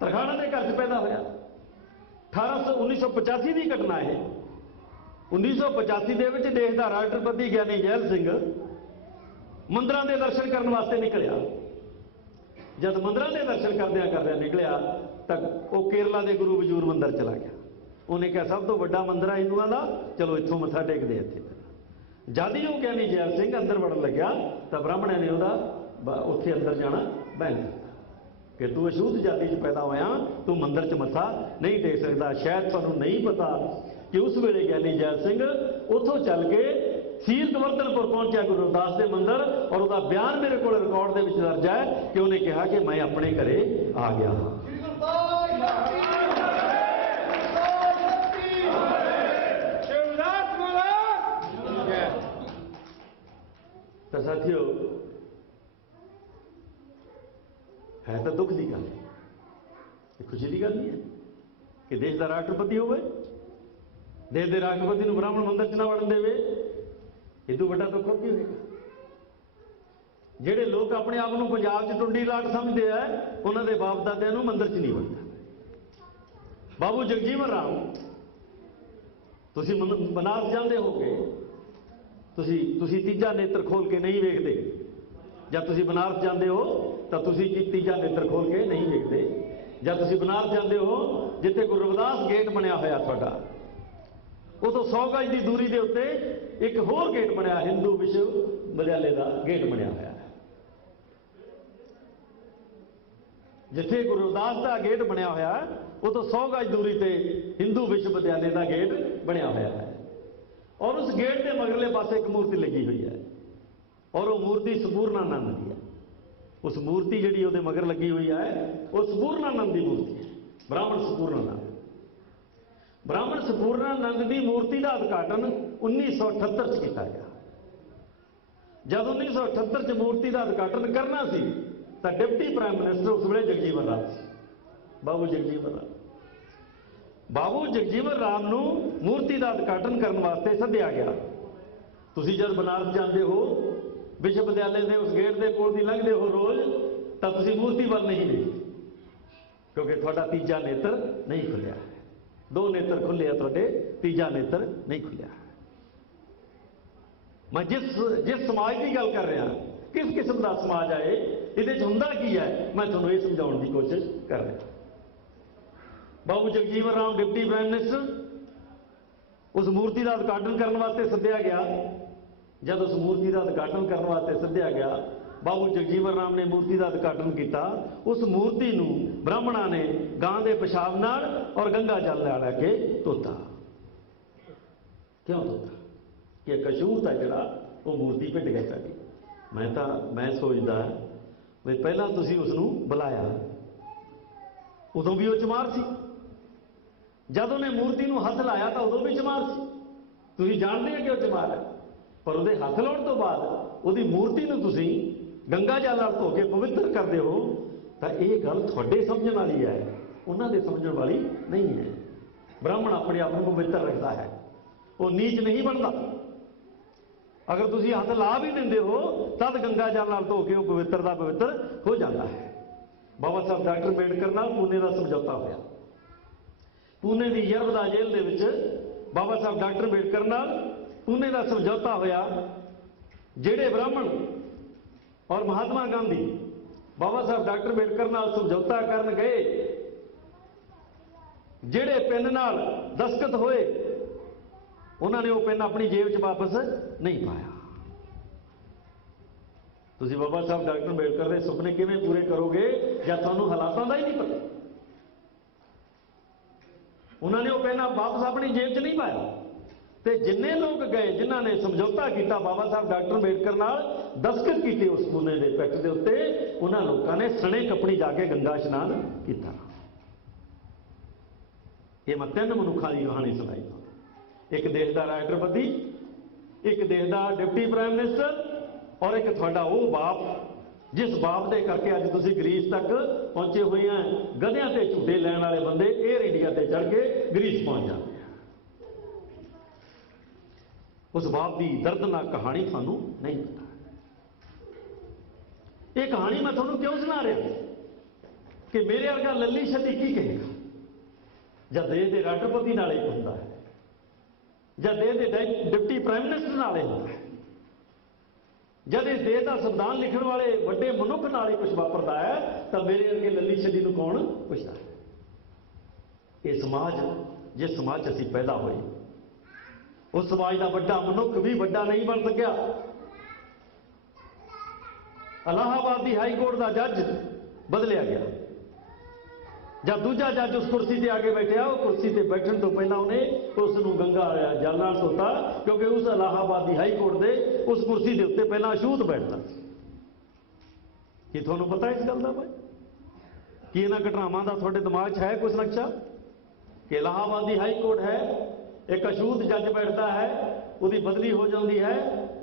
तरखाना के घर च पैदा होया। 1985 की घटना है। 1985 के विच देश का राष्ट्रपति ज्ञानी जैल सिंह मंदिरों के दर्शन करने वास्ते निकलिया। जब मंदिरों के दर्शन करद्या करद्या निकलिया तो वह केरला के गुरु वजूर मंदिर चला गया। उन्हें कहा सब तो वड्डा मंदिर है हिंदुओं का, चलो इत्थों मत्था टेकदे इत्थे। जद ही वो ज्ञानी जैल सिंह अंदर वड़न लग्या तो ब्राह्मणों ने वह उत्थे अंदर जाना बैन दिता कि तू अछूत जाति च पैदा होया, तू मंदिर च मत्था नहीं टेक सकता। शायद तुहानूं नहीं पता कि उस वेले ज्ञानी जैल सिंह उतों चल के सील गवर्धनपुर पहुंचा गुरु रविदास के मंदिर, और उसका बयान मेरे को रिकॉर्ड के दर्ज है कि उन्हें कहा कि मैं अपने घरे आ गया हाँ। तो साथियों, है तो दुख की गल, खुशी की गल नहीं है कि देश का राष्ट्रपति हो, देश के राष्ट्रपति को ब्राह्मण मंदिर च ना वड़न देवे। इदू बड़ा दुख की होगा? जेडे लोग अपने आप को पंजाब च टुंडी लाट समझते हैं, उन्होंने बाप दादिया मंदिर च नहीं वड़ना। बाबू जगजीवन राम, तुसी बनारस जाते हो के तुसी तीजा नेत्र खोल के नहीं वेखते, जब तुसी बनारस जाते हो तो तुसी तीजा नेत्र खोल के नहीं वेखते। जब तुसी बनारस जाते हो जिथे गुरु रविदास गेट बनया होया तुहाडा, वो तो 100 गज की दूरी के उत्ते एक होर गेट बनया, हिंदू विश्वविद्यालय का गेट बनया होया है। जिथे गुरु रविदास का गेट बनया होया वो तो 100 गज दूरी से हिंदू विश्वविद्यालय का गेट बनया होया है। और उस गेट के मगरले पासे एक मूर्ति लगी हुई है, और वो मूर्ति संपूर्णानंद की है। उस मूर्ति जी वो मगर लगी हुई है वो संपूर्णानंद की मूर्ति है, ब्राह्मण संपूर्णानंद। ब्राह्मण संपूर्णानंद की मूर्ति का उद्घाटन 1978 किया गया। जब 1978 च मूर्ति का उद्घाटन करना सी तो डिप्टी प्राइम मिनिस्टर उस वे जगजीवन राम सी, बाबू जगजीवन राम। बाबू जगजीवन राम नूं मूर्ति का उद्घाटन करने वास्ते सद्या गया। तुसी जब बनारस जाते हो विश्वविद्यालय के उस गेट के कोल दी लंघते हो रोज, तो तुसी मूर्ति वाल नहीं देखते, क्योंकि थोड़ा तीजा नेत्र नहीं खुलिया है। 2 नेत्र खुले हैं थोड़े, तीजा नेत्र नहीं खुलिया है। मैं जिस समाज की गल कर रहा, किस किस्म का समाज है, ये हुंदा की है, मैं थोड़ा ये समझाने की कोशिश कर रहा। Babu Jagjivan Ram deputy prime minister उस मूर्ति का उद्घाटन करने वास्ते सद्या गया। जब उस मूर्ति का उद्घाटन करने वास्ते सद्या गया, बाबू जगजीवन राम ने मूर्ति का उद्घाटन किया। उस मूर्ति नूं ब्राह्मणों ने गां के पेशाब नाल और गंगा जल ला के धोता। क्यों धोता? कि कछूत है जिहड़ा वो मूर्ति भिड गई साडी। मैं सोचदा भी पहला तुसीं उसनूं बुलाया, उदों भी वो चमार सी, जब उन्हें मूर्ति नूं हथ लाया तो उदों भी चमार सी। ਤੁਸੀਂ ਜਾਣਦੇ ਹੋ ਕਿ ਉਹ ਚਮਾਰ ਹੈ, ਪਰ ਉਹਦੇ ਹੱਥ ਲਾਉਣ ਤੋਂ ਬਾਅਦ ਉਹਦੀ ਮੂਰਤੀ ਨੂੰ ਤੁਸੀਂ ਗੰਗਾ ਜਲ ਨਾਲ ਧੋ ਕੇ ਪਵਿੱਤਰ ਕਰਦੇ ਹੋ, ਤਾਂ ਇਹ ਗੱਲ ਤੁਹਾਡੇ ਸਮਝਣ ਵਾਲੀ ਹੈ, ਉਹਨਾਂ ਦੇ ਸਮਝਣ ਵਾਲੀ ਨਹੀਂ ਹੈ। ਬ੍ਰਾਹਮਣ ਆਪਣੇ ਆਪ ਨੂੰ ਪਵਿੱਤਰ ਰੱਖਦਾ ਹੈ, ਉਹ ਨੀਚ ਨਹੀਂ ਬਣਦਾ। ਅਗਰ ਤੁਸੀਂ ਹੱਥ ਲਾ ਵੀ ਦਿੰਦੇ ਹੋ ਤਦ ਗੰਗਾ ਜਲ ਨਾਲ ਧੋ ਕੇ ਉਹ ਪਵਿੱਤਰ ਦਾ ਪਵਿੱਤਰ ਹੋ ਜਾਂਦਾ ਹੈ। ਬਾਬਾ ਸਾਹਿਬ ਡਾਕਟਰ ਅੰਬੇਡਕਰ ਨਾਲ ਪੂਨੇ ਦਾ ਸਮਝੌਤਾ ਹੋਇਆ। ਪੂਨੇ ਦੀ ਯਰਵਦਾ ਜੇਲ੍ਹ ਦੇ ਵਿੱਚ ਬਾਬਾ ਸਾਹਿਬ ਡਾਕਟਰ ਅੰਬੇਡਕਰ ਨਾਲ ਪੂਨੇ ਦਾ ਸਮਝੌਤਾ ਹੋਇਆ। ਜਿਹੜੇ ਬ੍ਰਾਹਮਣ ਔਰ ਮਹਾਤਮਾ ਗਾਂਧੀ ਬਾਬਾ ਸਾਹਿਬ ਡਾਕਟਰ ਅੰਬੇਡਕਰ ਨਾਲ ਸਮਝੌਤਾ ਕਰਨ ਗਏ, ਜਿਹੜੇ ਪੈਨ ਨਾਲ ਦਸਤਖਤ ਹੋਏ, ਉਹਨਾਂ ਨੇ ਉਹ ਪੈਨ ਆਪਣੀ ਜੇਬ 'ਚ ਵਾਪਸ ਨਹੀਂ ਪਾਇਆ। ਤੁਸੀਂ ਬਾਬਾ ਸਾਹਿਬ ਡਾਕਟਰ ਅੰਬੇਡਕਰ ਦੇ ਸੁਪਨੇ ਕਿਵੇਂ ਪੂਰੇ ਕਰੋਗੇ ਜਾਂ ਤੁਹਾਨੂੰ ਹਾਲਾਤਾਂ ਦਾ ਹੀ ਨਹੀਂ ਪਤਾ? ਉਹਨਾਂ ਨੇ ਉਹ ਪੈਨ ਵਾਪਸ ਆਪਣੀ ਜੇਬ 'ਚ ਨਹੀਂ ਪਾਇਆ। ਤੇ ਜਿੰਨੇ ਲੋਕ ਗਏ ਜਿਨ੍ਹਾਂ ਨੇ ਸਮਝੌਤਾ ਕੀਤਾ ਬਾਬਾ ਸਾਹਿਬ ਡਾਕਟਰ ਅੰਬੇਡਕਰ ਨਾਲ, ਦਸਤਖਤ ਕੀਤੇ ਉਸ ਪੂਨੇ ਦੇ ਪੈਕਟ ਦੇ ਉੱਤੇ, ਉਹਨਾਂ ਲੋਕਾਂ ਨੇ ਸਣੇ ਕੱਪੜੀ ਜਾ ਕੇ ਗੰਗਾ ਇਸ਼ਨਾਨ ਕੀਤਾ। ਇਹ ਮੈਂ ਤਿੰਨ ਮਨੁੱਖਾਂ ਦੀ ਕਹਾਣੀ ਸੁਣਾਈ। ਇੱਕ ਦੇਸ਼ ਦਾ ਰਾਸ਼ਟਰਪਤੀ, ਇੱਕ ਦੇਸ਼ ਦਾ ਡਿਪਟੀ ਪ੍ਰਾਈਮ ਮਿਨਿਸਟਰ, ਔਰ ਇੱਕ ਤੁਹਾਡਾ ਉਹ ਬਾਪ ਜਿਸ ਬਾਪ ਦੇ ਕਰਕੇ ਅੱਜ ਤੁਸੀਂ ਗ੍ਰੀਸ ਤੱਕ ਪਹੁੰਚੇ ਹੋਏ ਆ। ਗਧਿਆਂ ਤੇ ਝੂਟੇ ਲੈਣ ਵਾਲੇ ਬੰਦੇ 에ਅਰ ਇੰਡੀਆ ਤੇ ਚੜ੍ਹ ਕੇ ਗ੍ਰੀਸ ਪਹੁੰਚ ਜਾਂਦੇ ਆ। ਉਸ ਬਾਪ ਦੀ ਦਰਦਨਾਕ ਕਹਾਣੀ ਤੁਹਾਨੂੰ ਨਹੀਂ ਪਤਾ। ਇਹ ਕਹਾਣੀ ਮੈਂ ਤੁਹਾਨੂੰ ਕਿਉਂ ਸੁਣਾ ਰਿਹਾ ਕਿ ਮੇਰੇ ਵਰਗਾ ਲੱਲੀ ਛੱਤੀ ਕੀ ਕਹੇਗਾ ਜਦ ਦੇਸ਼ ਦੇ ਰਾਸ਼ਟਰਪਤੀ ਨਾਲ ਇੱਕ ਹੁੰਦਾ ਹੈ, ਜਦ ਦੇਸ਼ ਦੇ ਡਿਪਟੀ ਪ੍ਰਾਈਮ ਮਿਨਿਸਟਰ ਨਾਲ ਇਹ ਹੁੰਦਾ ਹੈ, ਜਦ ਇਸ ਦੇਸ਼ ਦਾ ਸੰਵਿਧਾਨ ਲਿਖਣ ਵਾਲੇ ਵੱਡੇ ਮਨੁੱਖ ਨਾਲ ਹੀ ਕੁਝ ਵਾਪਰਦਾ ਹੈ, ਤਾਂ ਮੇਰੇ ਵਰਗੇ ਲੱਲੀ ਛੱਡੀ ਨੂੰ ਕੌਣ ਪੁੱਛਦਾ ਹੈ? ਇਹ ਸਮਾਜ, ਜਿਸ ਸਮਾਜ 'ਚ ਅਸੀਂ ਪੈਦਾ ਹੋਏ, ਉਸ ਸਮਾਜ ਦਾ ਵੱਡਾ ਮਨੁੱਖ ਵੀ ਵੱਡਾ ਨਹੀਂ ਬਣ ਸਕਿਆ। ਇਲਾਹਾਬਾਦ ਦੀ ਹਾਈ ਕੋਰਟ ਦਾ ਜੱਜ ਬਦਲਿਆ ਗਿਆ। ਜਦ ਦੂਜਾ ਜੱਜ ਉਸ ਕੁਰਸੀ ਤੇ ਆ ਕੇ ਬੈਠਿਆ, ਉਹ ਕੁਰਸੀ ਤੇ ਬੈਠਣ ਤੋਂ ਪਹਿਲਾਂ ਉਹਨੇ ਉਸ ਨੂੰ ਗੰਗਾ ਜਲ ਨਾਲ ਧੋਤਾ, ਕਿਉਂਕਿ ਉਸ ਇਲਾਹਾਬਾਦ ਦੀ ਹਾਈ ਕੋਰਟ ਦੇ ਉਸ ਕੁਰਸੀ ਦੇ ਉੱਤੇ ਪਹਿਲਾਂ ਅਛੂਤ ਬੈਠਦਾ ਸੀ। ਕੀ ਤੁਹਾਨੂੰ ਪਤਾ ਇਸ ਗੱਲ ਦਾ ਭਾਈ? ਕੀ ਇਹਨਾਂ ਘਟਨਾਵਾਂ ਦਾ ਤੁਹਾਡੇ ਦਿਮਾਗ 'ਚ ਹੈ ਕੁਝ ਨਕਸ਼ਾ ਕਿ ਇਲਾਹਾਬਾਦ ਦੀ ਹਾਈ ਕੋਰਟ ਹੈ, ਇੱਕ ਅਛੂਤ ਜੱਜ ਬੈਠਦਾ ਹੈ, ਉਹਦੀ ਬਦਲੀ ਹੋ ਜਾਂਦੀ ਹੈ,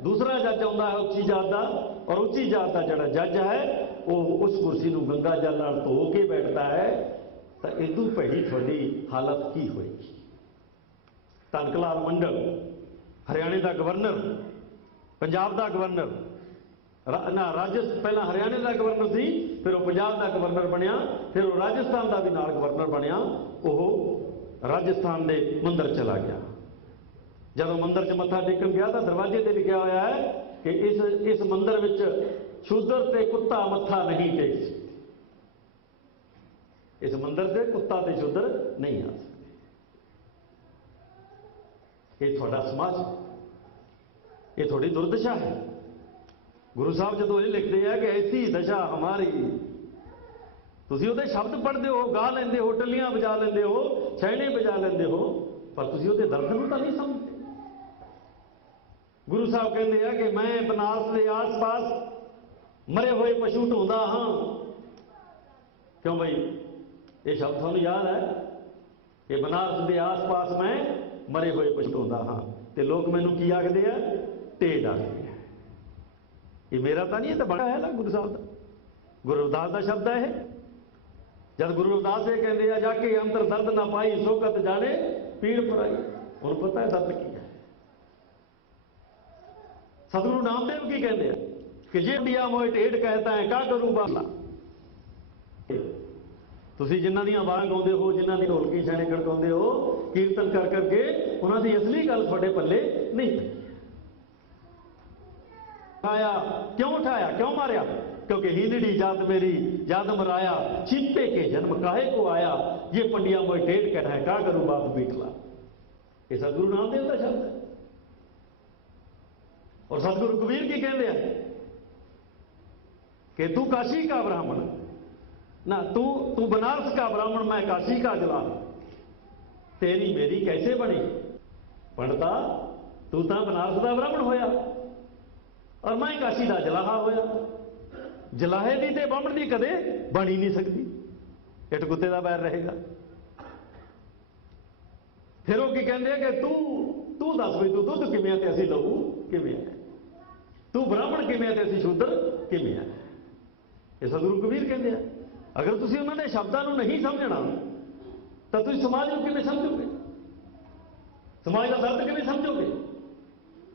ਦੂਸਰਾ ਜੱਜ ਆਉਂਦਾ ਹੈ ਉੱਚੀ ਜਾਤ ਦਾ, ਔਰ ਉੱਚੀ ਜਾਤ ਦਾ ਜਿਹੜਾ ਜੱਜ ਹੈ ਉਹ ਉਸ ਕੁਰਸੀ ਨੂੰ ਗੰਗਾ ਜਲ ਨਾਲ ਧੋ ਕੇ ਬੈਠਦਾ ਹੈ। ਤਾਂ ਇਦੋਂ ਭੈੜੀ ਤੁਹਾਡੀ ਹਾਲਤ ਕੀ ਹੋਏਗੀ? ਧਨਕ ਲਾਲ ਮੰਡਲ ਹਰਿਆਣੇ ਦਾ ਗਵਰਨਰ, ਪੰਜਾਬ ਦਾ ਗਵਰਨਰ, ਪਹਿਲਾਂ ਹਰਿਆਣੇ ਦਾ ਗਵਰਨਰ ਸੀ, ਫਿਰ ਉਹ ਪੰਜਾਬ ਦਾ ਗਵਰਨਰ ਬਣਿਆ, ਫਿਰ ਉਹ ਰਾਜਸਥਾਨ ਦਾ ਵੀ ਨਾਲ ਗਵਰਨਰ ਬਣਿਆ। ਉਹ ਰਾਜਸਥਾਨ ਦੇ ਮੰਦਰ ਚਲਾ ਗਿਆ। ਜਦੋਂ ਮੰਦਰ 'ਚ ਮੱਥਾ ਟੇਕਣ ਗਿਆ ਤਾਂ ਦਰਵਾਜ਼ੇ ਤੇ ਲਿਖਿਆ ਹੋਇਆ ਹੈ ਕਿ ਇਸ ਮੰਦਰ ਵਿੱਚ ਸ਼ੂਦਰ ਤੇ ਕੁੱਤਾ ਮੱਥਾ ਨਹੀਂ ਟੇਕ ਸਕਦਾ। ਇਸ ਮੰਦਰ ਤੇ ਕੁੱਤਾ ਤੇ ਸ਼ੂਦਰ ਨਹੀਂ ਆ ਸਕਦੇ। ਇਹ ਤੁਹਾਡਾ ਸਮਾਜ, ਇਹ ਤੁਹਾਡੀ ਦੁਰਦਸ਼ਾ ਹੈ। ਗੁਰੂ ਸਾਹਿਬ ਜਦੋਂ ਇਹ ਲਿਖਦੇ ਆ ਕਿ ਐਸੀ ਦਸ਼ਾ ਹਮਾਰੀ, ਤੁਸੀਂ ਉਹਦੇ ਸ਼ਬਦ ਪੜ੍ਹਦੇ ਹੋ, ਗਾ ਲੈਂਦੇ ਹੋ, ਟੱਲੀਆਂ ਵਜਾ ਲੈਂਦੇ ਹੋ, ਛੈਣੇ ਵਜਾ ਲੈਂਦੇ ਹੋ, ਪਰ ਤੁਸੀਂ ਉਹਦੇ ਦਰਦ ਨੂੰ ਤਾਂ ਨਹੀਂ ਸਮਝਦੇ। ਗੁਰੂ ਸਾਹਿਬ ਕਹਿੰਦੇ ਆ ਕਿ ਮੈਂ ਬਨਾਰਸ ਦੇ ਆਸ-ਪਾਸ ਮਰੇ ਹੋਏ ਪਸ਼ੂ ਢੋਂਦਾ ਹਾਂ। ਕਿਉਂ ਬਈ? ਇਹ ਸ਼ਬਦ ਤੁਹਾਨੂੰ ਯਾਦ ਹੈ ਕਿ ਬਨਾਰਸ ਦੇ ਆਸ-ਪਾਸ ਮੈਂ ਮਰੇ ਹੋਏ ਪਸ਼ੂ ਢੋਂਦਾ ਹਾਂ, ਤੇ ਲੋਕ ਮੈਨੂੰ ਕੀ ਆਖਦੇ ਆ? ਢੇਡ ਆਖਦੇ ਆ। ਇਹ ਮੇਰਾ ਤਾਂ ਨਹੀਂ, ਇਹ ਤਾਂ ਬੜਾ ਹੈ ਨਾ ਗੁਰੂ ਸਾਹਿਬ ਦਾ, ਗੁਰੂ ਰਵਿਦਾਸ ਦਾ ਸ਼ਬਦ ਹੈ ਇਹ। ਜਦ ਗੁਰੂ ਰਵਿਦਾਸ ਇਹ ਕਹਿੰਦੇ ਆ ਜਾ ਕੇ ਅੰਦਰ ਦਰਦ ਨਾ ਪਾਈ ਸੋਕਤ ਜਾਣੇ ਪੀੜ ਪਰਾਈ, ਹੁਣ ਪਤਾ ਹੈ ਦਰਦ ਕੀ ਹੈ। ਸਤਿਗੁਰੂ ਨਾਮਦੇਵ ਕੀ ਕਹਿੰਦੇ ਆ ਕਿ ਜੇ ਪਿਆ ਮੋਏ ਢੇਡ ਕਹਿਤਾ ਹੈ ਕਾ ਕਰੂ ਬਾਲਾ। ਤੁਸੀਂ ਜਿਨ੍ਹਾਂ ਦੀਆਂ ਆਵਾਜ਼ਾਂ ਗਾਉਂਦੇ ਹੋ, ਜਿਨ੍ਹਾਂ ਦੀ ਢੋਲਕੀ ਛਾਣੇ ਖੜਕਾਉਂਦੇ ਹੋ, ਕੀਰਤਨ ਕਰ ਕਰਕੇ, ਉਹਨਾਂ ਦੀ ਅਸਲੀ ਗੱਲ ਤੁਹਾਡੇ ਪੱਲੇ ਨਹੀਂ ਪਈ। ਉਠਾਇਆ ਕਿਉਂ, ਉਠਾਇਆ ਕਿਉਂ ਮਾਰਿਆ? क्योंकि हीनड़ी जात मेरी जात मराया, छिपे के जन्म काहे को आया, ये पंडिया मोए ढेड कहना है का करूं बाप बीठला। ये सतगुरु नामदेव का शब्द है। और सतगुरु कबीर की कहते हैं कि तू काशी का ब्राह्मण ना, तू बनारस का ब्राह्मण, मैं काशी का जलाल, तेरी मेरी कैसे बनी। पंडिता तू तो बनारस का ब्राह्मण होया और मैं काशी का जलाहा होया। जलाहे दी ते ब्राह्मण दी कदे बन ही नहीं सकती, इट कुत्ते का बैर रहेगा। फिर वो की कहते हैं कि ਤੂੰ ਦੱਸ ਵੀ ਤੂੰ ਦੁੱਧ ਕਿਵੇਂ ਆ ਤੇ ਅਸੀਂ ਲਹੂ ਕਿਵੇਂ ਆ, ਤੂੰ ਬ੍ਰਾਹਮਣ ਕਿਵੇਂ ਆ ਤੇ ਅਸੀਂ ਸ਼ੂਦਰ ਕਿਵੇਂ ਆ। ਇਹ ਸਤਿਗੁਰੂ ਕਬੀਰ ਕਹਿੰਦੇ ਆ। ਅਗਰ ਤੁਸੀਂ ਉਹਨਾਂ ਦੇ ਸ਼ਬਦਾਂ ਨੂੰ ਨਹੀਂ ਸਮਝਣਾ ਤਾਂ ਤੁਸੀਂ ਸਮਾਜ ਨੂੰ ਕਿਵੇਂ ਸਮਝੋਗੇ, ਸਮਾਜ ਦਾ ਦਰਦ ਕਿਵੇਂ ਸਮਝੋਗੇ।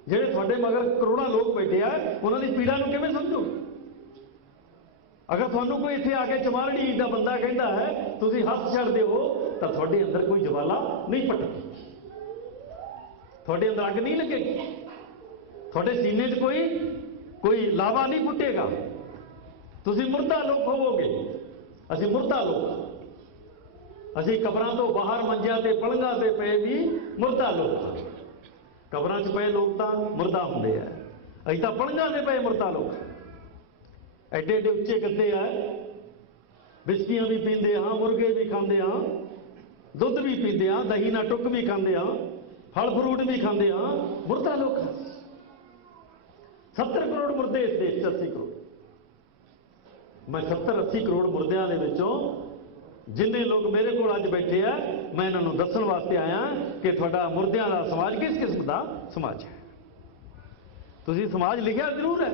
ਜਿਹੜੇ ਤੁਹਾਡੇ ਮਗਰ ਕਰੋੜਾਂ ਲੋਕ ਬੈਠੇ ਆ ਉਹਨਾਂ ਦੀ ਪੀੜਾ ਨੂੰ ਕਿਵੇਂ ਸਮਝੋਗੇ। ਅਗਰ ਤੁਹਾਨੂੰ ਕੋਈ ਇੱਥੇ ਆ ਕੇ ਚਮਾਰੜੀ ਦਾ ਬੰਦਾ ਕਹਿੰਦਾ ਹੈ ਤੁਸੀਂ ਹੱਥ ਛੱਡਦੇ ਹੋ ਤਾਂ ਤੁਹਾਡੇ ਅੰਦਰ ਕੋਈ ਜਵਾਲਾ ਨਹੀਂ ਭਟਕੇਗੀ, ਤੁਹਾਡੇ ਅੰਦਰ ਅੱਗ ਨਹੀਂ ਲੱਗੇਗੀ, ਤੁਹਾਡੇ ਸੀਨੇ 'ਚ ਕੋਈ ਲਾਵਾ ਨਹੀਂ ਫੁੱਟੇਗਾ। ਤੁਸੀਂ ਮੁਰਦਾ ਲੋਕ ਹੋਵੋਗੇ। ਅਸੀਂ ਮੁਰਦਾ ਲੋਕ, ਅਸੀਂ ਕਬਰਾਂ ਤੋਂ ਬਾਹਰ ਮੰਜਿਆਂ ਤੇ ਪਲੰਘਾਂ ਤੇ ਪਏ ਵੀ ਮੁਰਦਾ ਲੋਕ। ਕਬਰਾਂ 'ਚ ਪਏ ਲੋਕ ਤਾਂ ਮੁਰਦਾ ਹੁੰਦੇ ਆ, ਅਸੀਂ ਤਾਂ ਪਲੰਘਾਂ ਤੇ ਪਏ ਮੁਰਦਾ ਲੋਕ। ਐਡੇ ਐਡੇ ਉੱਚੇ ਗੱਦੇ ਆ, ਬਿਸਕੀਆਂ ਵੀ ਪੀਂਦੇ ਹਾਂ, ਮੁਰਗੇ ਵੀ ਖਾਂਦੇ ਹਾਂ, ਦੁੱਧ ਵੀ ਪੀਂਦੇ ਹਾਂ, ਦਹੀਂ ਨਾਲ ਟੁੱਕ ਵੀ ਖਾਂਦੇ ਹਾਂ, ਫਲ ਫਰੂਟ ਵੀ ਖਾਂਦੇ ਹਾਂ, ਮੁਰਦਾ ਲੋਕ। 70 ਕਰੋੜ ਮੁਰਦੇ ਇਸ ਦੇਸ਼ 'ਚ, 80 ਕਰੋੜ। ਮੈਂ 70-80 ਕਰੋੜ ਮੁਰਦਿਆਂ ਦੇ ਵਿੱਚੋਂ ਜਿੰਨੇ ਲੋਕ ਮੇਰੇ ਕੋਲ ਅੱਜ ਬੈਠੇ ਆ, ਮੈਂ ਇਹਨਾਂ ਨੂੰ ਦੱਸਣ ਵਾਸਤੇ ਆਇਆ ਕਿ ਤੁਹਾਡਾ ਮੁਰਦਿਆਂ ਦਾ ਸਮਾਜ ਕਿਸ ਕਿਸਮ ਦਾ ਸਮਾਜ ਹੈ। ਤੁਸੀਂ ਸਮਾਜ ਲਿਖਿਆ ਜ਼ਰੂਰ ਹੈ,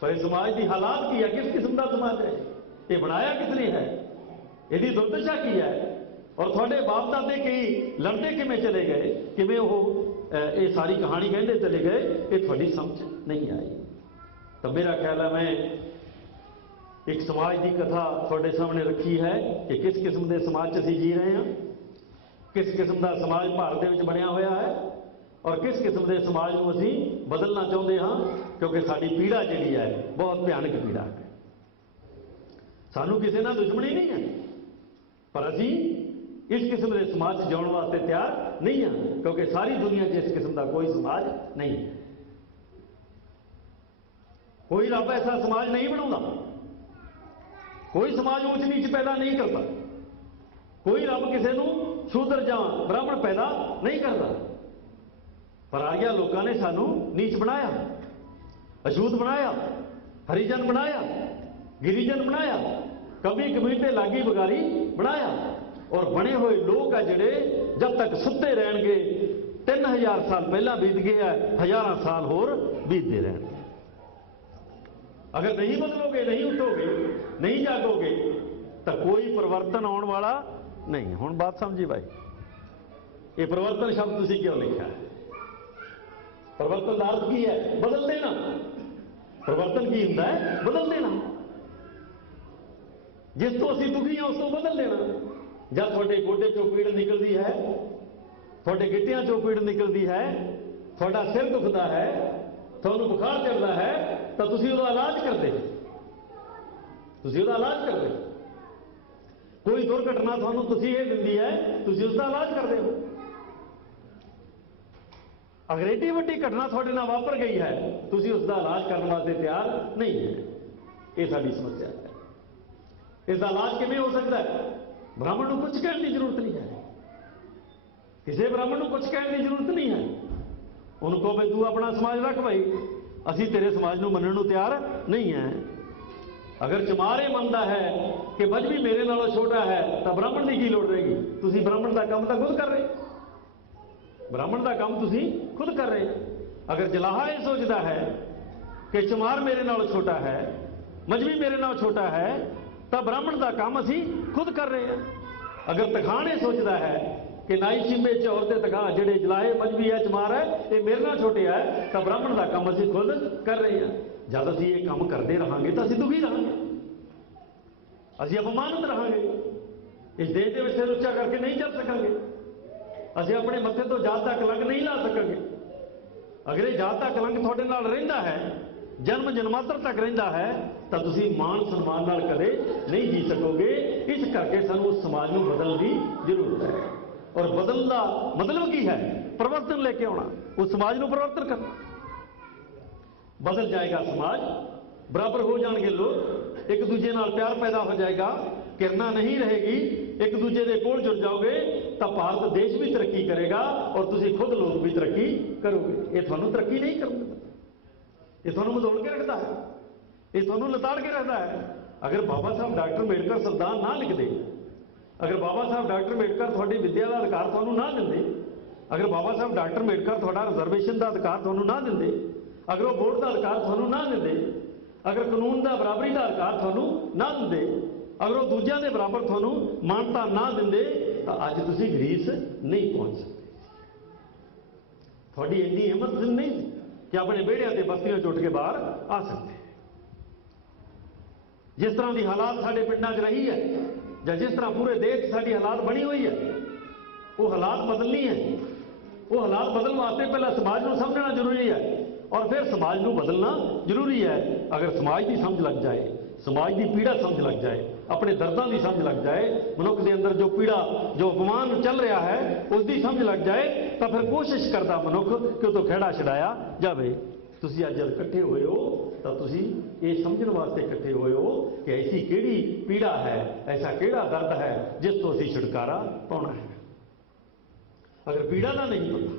ਪਰ ਇਹ ਸਮਾਜ ਦੀ ਹਾਲਾਤ ਕੀ ਹੈ, ਕਿਸ ਕਿਸਮ ਦਾ ਸਮਾਜ ਹੈ, ਇਹ ਬਣਾਇਆ ਕਿਸ ਨੇ ਹੈ, ਇਹਦੀ ਦੁਰਦਸ਼ਾ ਕੀ ਹੈ, ਔਰ ਤੁਹਾਡੇ ਬਾਪ ਦਾਦੇ ਕਈ ਲੜਦੇ ਕਿਵੇਂ ਚਲੇ ਗਏ, ਕਿਵੇਂ ਉਹ ਇਹ ਸਾਰੀ ਕਹਾਣੀ ਕਹਿੰਦੇ ਚਲੇ ਗਏ, ਇਹ ਤੁਹਾਡੀ ਸਮਝ ਨਹੀਂ ਆਈ। ਤਾਂ ਮੇਰਾ ਖਿਆਲ ਹੈ ਮੈਂ ਇੱਕ ਸਮਾਜ ਦੀ ਕਥਾ ਤੁਹਾਡੇ ਸਾਹਮਣੇ ਰੱਖੀ ਹੈ ਕਿ ਕਿਸ ਕਿਸਮ ਦੇ ਸਮਾਜ 'ਚ ਅਸੀਂ ਜੀ ਰਹੇ ਹਾਂ, ਕਿਸ ਕਿਸਮ ਦਾ ਸਮਾਜ ਭਾਰਤ ਦੇ ਵਿੱਚ ਬਣਿਆ ਹੋਇਆ ਹੈ, ਔਰ ਕਿਸ ਕਿਸਮ ਦੇ ਸਮਾਜ ਨੂੰ ਅਸੀਂ ਬਦਲਣਾ ਚਾਹੁੰਦੇ ਹਾਂ, ਕਿਉਂਕਿ ਸਾਡੀ ਪੀੜਾ ਜਿਹੜੀ ਹੈ ਬਹੁਤ ਭਿਆਨਕ ਪੀੜਾ ਹੈ। ਸਾਨੂੰ ਕਿਸੇ ਨਾਲ ਦੁਸ਼ਮਣੀ ਨਹੀਂ ਹੈ, ਪਰ ਅਸੀਂ ਇਸ ਕਿਸਮ ਦੇ ਸਮਾਜ 'ਚ ਜਿਉਣ ਵਾਸਤੇ ਤਿਆਰ ਨਹੀਂ ਹਾਂ, ਕਿਉਂਕਿ ਸਾਰੀ ਦੁਨੀਆ 'ਚ ਇਸ ਕਿਸਮ ਦਾ ਕੋਈ ਸਮਾਜ ਨਹੀਂ ਹੈ। ਕੋਈ ਰੱਬ ਐਸਾ ਸਮਾਜ ਨਹੀਂ ਬਣਾਉਂਦਾ, ਕੋਈ ਸਮਾਜ ਉੱਚ ਨੀਚ ਪੈਦਾ ਨਹੀਂ ਕਰਦਾ, ਕੋਈ ਰੱਬ ਕਿਸੇ ਨੂੰ ਸ਼ੂਦਰ ਜਾਂ ਬ੍ਰਾਹਮਣ ਪੈਦਾ ਨਹੀਂ ਕਰਦਾ। ਪਰ ਆਰੀਆ ਲੋਕਾਂ ਨੇ ਸਾਨੂੰ ਨੀਚ ਬਣਾਇਆ, ਅਛੂਤ ਬਣਾਇਆ, ਹਰੀਜਨ ਬਣਾਇਆ, ਗਿਰੀਜਨ ਬਣਾਇਆ, ਕਵੀ ਕਬੀਰ ਤੇ ਲਾਗੀ ਬਗਾਰੀ ਬਣਾਇਆ। ਔਰ ਬਣੇ ਹੋਏ ਲੋਕ ਆ ਜਿਹੜੇ ਜਦ ਤੱਕ ਸੁੱਤੇ ਰਹਿਣਗੇ 3000 ਸਾਲ ਪਹਿਲਾਂ ਬੀਤ ਗਏ ਆ, ਹਜ਼ਾਰਾਂ ਸਾਲ ਹੋਰ ਬੀਤਦੇ ਰਹਿਣਗੇ। ਅਗਰ ਨਹੀਂ ਬਦਲੋਗੇ, ਨਹੀਂ ਉੱਠੋਗੇ, ਨਹੀਂ ਜਾਗੋਗੇ ਤਾਂ ਕੋਈ ਪਰਿਵਰਤਨ ਆਉਣ ਵਾਲਾ ਨਹੀਂ। ਹੁਣ ਬਾਤ ਸਮਝੀ ਭਾਈ, ਇਹ ਪਰਿਵਰਤਨ ਸ਼ਬਦ ਤੁਸੀਂ ਕਿਉਂ ਲਿਖਿਆ ਹੈ? ਪਰਿਵਰਤਨ ਦਾ ਅਰਥ ਕੀ ਹੈ? ਬਦਲ ਦੇਣਾ। ਪਰਿਵਰਤਨ ਕੀ ਹੁੰਦਾ ਹੈ? ਬਦਲ ਦੇਣਾ। ਜਿਸ ਤੋਂ ਅਸੀਂ ਦੁਖੀ ਹਾਂ ਉਸ ਤੋਂ ਬਦਲ ਦੇਣਾ। ਜਦ ਤੁਹਾਡੇ ਗੋਡੇ ਚੋਂ ਪੀੜ ਨਿਕਲਦੀ ਹੈ, ਤੁਹਾਡੇ ਗਿੱਟਿਆਂ ਚੋਂ ਪੀੜ ਨਿਕਲਦੀ ਹੈ, ਤੁਹਾਡਾ ਸਿਰ ਦੁਖਦਾ ਹੈ, ਤੁਹਾਨੂੰ ਬੁਖਾਰ ਚੜਦਾ ਹੈ, ਤਾਂ ਤੁਸੀਂ ਉਹਦਾ ਇਲਾਜ ਕਰਦੇ, ਤੁਸੀਂ ਉਹਦਾ ਇਲਾਜ ਕਰਦੇ। ਕੋਈ ਦੁਰਘਟਨਾ ਤੁਹਾਨੂੰ ਤੁਸੀਂ ਇਹ ਦਿੰਦੀ ਹੈ, ਤੁਸੀਂ ਉਸ ਦਾ ਇਲਾਜ ਕਰਦੇ ਹੋ। ਅਗਰ ਏਡੀ ਵੱਡੀ ਘਟਨਾ ਤੁਹਾਡੇ ਨਾਲ ਵਾਪਰ ਗਈ ਹੈ, ਤੁਸੀਂ ਉਸ ਦਾ ਇਲਾਜ ਕਰਨ ਵਾਸਤੇ ਤਿਆਰ ਨਹੀਂ ਹੈ। ਇਹ ਸਾਡੀ ਸਮੱਸਿਆ ਹੈ। ਇਸ ਦਾ ਇਲਾਜ ਕਿਵੇਂ ਹੋ ਸਕਦਾ ਹੈ? ਬ੍ਰਾਹਮਣ ਨੂੰ ਕੁਝ ਕਹਿਣ ਦੀ ਜ਼ਰੂਰਤ ਨਹੀਂ ਹੈ, ਕਿਸੇ ਬ੍ਰਾਹਮਣ ਨੂੰ ਕੁਝ ਕਹਿਣ ਦੀ ਜ਼ਰੂਰਤ ਨਹੀਂ ਹੈ। ਉਹਨੂੰ ਕਹੋ ਵੀ ਤੂੰ ਆਪਣਾ ਸਮਾਜ ਰੱਖ ਭਾਈ, ਅਸੀਂ ਤੇਰੇ ਸਮਾਜ ਨੂੰ ਮੰਨਣ ਨੂੰ ਤਿਆਰ ਨਹੀਂ ਹੈ। ਅਗਰ ਚਮਾਰ ਇਹ ਮੰਨਦਾ ਹੈ ਕਿ ਮਜ਼੍ਹਬੀ ਮੇਰੇ ਨਾਲੋਂ ਛੋਟਾ ਹੈ ਤਾਂ ਬ੍ਰਾਹਮਣ ਦੀ ਕੀ ਲੋੜ ਰਹੇਗੀ? ਤੁਸੀਂ ਬ੍ਰਾਹਮਣ ਦਾ ਕੰਮ ਤਾਂ ਖੁਦ ਕਰ ਰਹੇ, ਬ੍ਰਾਹਮਣ ਦਾ ਕੰਮ ਤੁਸੀਂ ਖੁਦ ਕਰ ਰਹੇ। ਅਗਰ ਜਲਾਹਾ ਇਹ ਸੋਚਦਾ ਹੈ ਕਿ ਚਮਾਰ ਮੇਰੇ ਨਾਲੋਂ ਛੋਟਾ ਹੈ, ਮਜ਼੍ਹਬੀ ਮੇਰੇ ਨਾਲੋਂ ਛੋਟਾ ਹੈ, ਤਾਂ ਬ੍ਰਾਹਮਣ ਦਾ ਕੰਮ ਅਸੀਂ ਖੁਦ ਕਰ ਰਹੇ ਹਾਂ। ਅਗਰ ਤਖਾਣ ਇਹ ਸੋਚਦਾ ਹੈ ਕਿ ਨਾਈ ਚੀਮੇ ਚੌਰ ਤੇ ਤਖਾ ਜਿਹੜੇ ਜਲਾਹੇ ਮਜ਼੍ਹਬੀ ਹੈ, ਚਮਾਰ ਹੈ, ਇਹ ਮੇਰੇ ਨਾਲ ਛੋਟੇ ਹੈ, ਤਾਂ ਬ੍ਰਾਹਮਣ ਦਾ ਕੰਮ ਅਸੀਂ ਖੁਦ ਕਰ ਰਹੇ ਹਾਂ। ਜਦ ਅਸੀਂ ਇਹ ਕੰਮ ਕਰਦੇ ਰਹਾਂਗੇ ਤਾਂ ਅਸੀਂ ਦੁਖੀ ਰਹਾਂਗੇ, ਅਸੀਂ ਅਪਮਾਨਿਤ ਰਹਾਂਗੇ, ਇਸ ਦੇਸ਼ ਦੇ ਵਿੱਚ ਸਿਰ ਉੱਚਾ ਕਰਕੇ ਨਹੀਂ ਚੱਲ ਸਕਾਂਗੇ, ਅਸੀਂ ਆਪਣੇ ਮੱਥੇ ਤੋਂ ਜਾਤ ਦਾ ਕਲੰਕ ਨਹੀਂ ਲਾ ਸਕਾਂਗੇ। ਅਗਰ ਇਹ ਜਾਤ ਦਾ ਕਲੰਕ ਤੁਹਾਡੇ ਨਾਲ ਰਹਿੰਦਾ ਹੈ, ਜਨਮ ਜਨਮਾਂਤਰ ਤੱਕ ਰਹਿੰਦਾ ਹੈ, ਤਾਂ ਤੁਸੀਂ ਮਾਣ ਸਨਮਾਨ ਨਾਲ ਕਦੇ ਨਹੀਂ ਜੀ ਸਕੋਗੇ। ਇਸ ਕਰਕੇ ਸਾਨੂੰ ਉਸ ਸਮਾਜ ਨੂੰ ਬਦਲਣ ਦੀ ਜ਼ਰੂਰਤ ਹੈ। ਔਰ ਬਦਲਣ ਦਾ ਮਤਲਬ ਕੀ ਹੈ? ਪਰਿਵਰਤਨ ਲੈ ਕੇ ਆਉਣਾ, ਉਸ ਸਮਾਜ ਨੂੰ ਪਰਿਵਰਤਨ ਕਰਨਾ। ਬਦਲ ਜਾਏਗਾ ਸਮਾਜ, ਬਰਾਬਰ ਹੋ ਜਾਣਗੇ ਲੋਕ, ਇੱਕ ਦੂਜੇ ਨਾਲ ਪਿਆਰ ਪੈਦਾ ਹੋ ਜਾਏਗਾ, ਘਿਰਨਾ ਨਹੀਂ ਰਹੇਗੀ, ਇੱਕ ਦੂਜੇ ਦੇ ਕੋਲ ਜੁੜ ਜਾਓਗੇ ਤਾਂ ਭਾਰਤ ਦੇਸ਼ ਵੀ ਤਰੱਕੀ ਕਰੇਗਾ ਔਰ ਤੁਸੀਂ ਖੁਦ ਲੋਕ ਵੀ ਤਰੱਕੀ ਕਰੋਗੇ। ਇਹ ਤੁਹਾਨੂੰ ਤਰੱਕੀ ਨਹੀਂ ਕਰਨ ਦਿੰਦਾ, ਇਹ ਤੁਹਾਨੂੰ ਮਧੋਲ ਕੇ ਰੱਖਦਾ ਹੈ, ਇਹ ਤੁਹਾਨੂੰ ਲਤਾੜ ਕੇ ਰੱਖਦਾ ਹੈ। ਅਗਰ ਬਾਬਾ ਸਾਹਿਬ ਡਾਕਟਰ ਅੰਬੇਡਕਰ ਸੰਵਿਧਾਨ ਨਾ ਲਿਖਦੇ, ਅਗਰ ਬਾਬਾ ਸਾਹਿਬ ਡਾਕਟਰ ਅੰਬੇਡਕਰ ਤੁਹਾਡੀ ਵਿੱਦਿਆ ਦਾ ਅਧਿਕਾਰ ਤੁਹਾਨੂੰ ਨਾ ਦਿੰਦੇ, अगर बाबा साहब डॉक्टर अंबेडकर थोड़ा रिजर्वेशन का अधिकार थानू ना देंदे, अगर वो वोट का अधिकार थानू ना देंदे, अगर कानून का बराबरी का अधिकार थानू ना देंदे, अगर वो दूजियां दे बराबर थानू मानता ना देंदे, तो अज तुसीं ग्रीस नहीं पहुंच सकते। थोड़ी इन्नी हिम्मत नहीं कि अपने बेड़िया से बस्तियों चुट के बाहर आ सकते। जिस तरह की हालात साडे पिंडां 'च रही है, या जिस तरह पूरे देश साडी हालात बनी हुई है, वो हालात बदलनी है। वो हालात बदलने वास्ते पहला समाज को समझना जरूरी है, और फिर समाज को बदलना जरूरी है। अगर समाज की समझ लग जाए, समाज की पीड़ा समझ लग जाए, अपने दर्दां की समझ लग जाए, मनुख के अंदर जो पीड़ा जो अपमान चल रहा है उसकी समझ लग जाए, तो फिर कोशिश करता मनुख कि उस तो खैड़ा छड़ाया जाए। तुसीं अज जब इकट्ठे हुए हो तो तुसीं ये समझने वास्ते इकट्ठे हुए हो कि ऐसी किहड़ी पीड़ा है, ऐसा किहड़ा दर्द है जिस तो असीं छुटकारा पाउणा है। अगर पीड़ा का नहीं पता,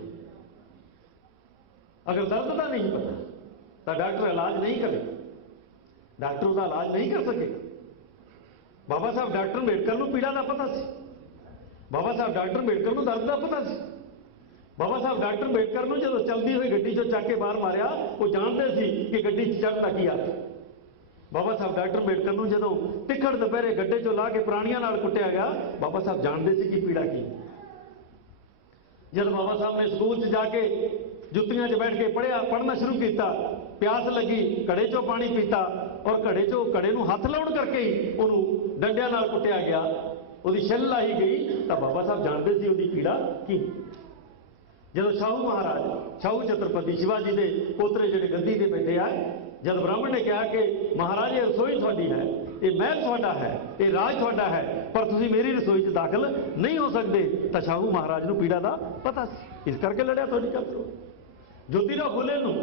अगर दर्द का नहीं पता, तो डॉक्टर इलाज नहीं करेगा, डॉक्टर उसका इलाज नहीं कर सकेगा। बाबा साहब डॉक्टर अंबेडकर को पीड़ा का पता सी, बाबा साहब डॉक्टर अंबेडकर को दर्द का पता सी। बाबा साहब डॉक्टर अंबेडकर को जो चलती हुई गड्डी चो चक के बाहर मारिया, वो जानते सी कि गड्डी चढ़ता की आ। बाबा साहब डॉक्टर अंबेडकर को जो तिखड़ दोपहरे गड्ढे चो ला के प्राणियों नाल कुटिया गया, बाबा साहब जानते सी कि पीड़ा की। जब बाबा साहब ने स्कूल च जाके जुत्तियां च बैठ के पढ़ना शुरू किया, प्यास लगी, घड़े चो पानी पीता, और घड़े नूं हथ लाउण करके ही उन्होंने डंडियां नाल कुटिया गया, उसकी छिल लाई गई, तो बाबा साहब जानते सी उसकी पीड़ा की। जब शाहू महाराज, शाहू छत्रपति शिवाजी के पोतरे जिहड़े गद्दी ते बैठे आए, जब ब्राह्मण ने कहा कि महाराज ये रसोई थोड़ी है, ये महल थोड़ा है, ये राज थोड़ा है, पर तुसीं मेरी रसोई च दाखिल नहीं हो सकते, तो शाहू महाराज को पीड़ा का पता सी, इस करके लड़िया थोड़ी करो। ज्योतिराव फुले नूं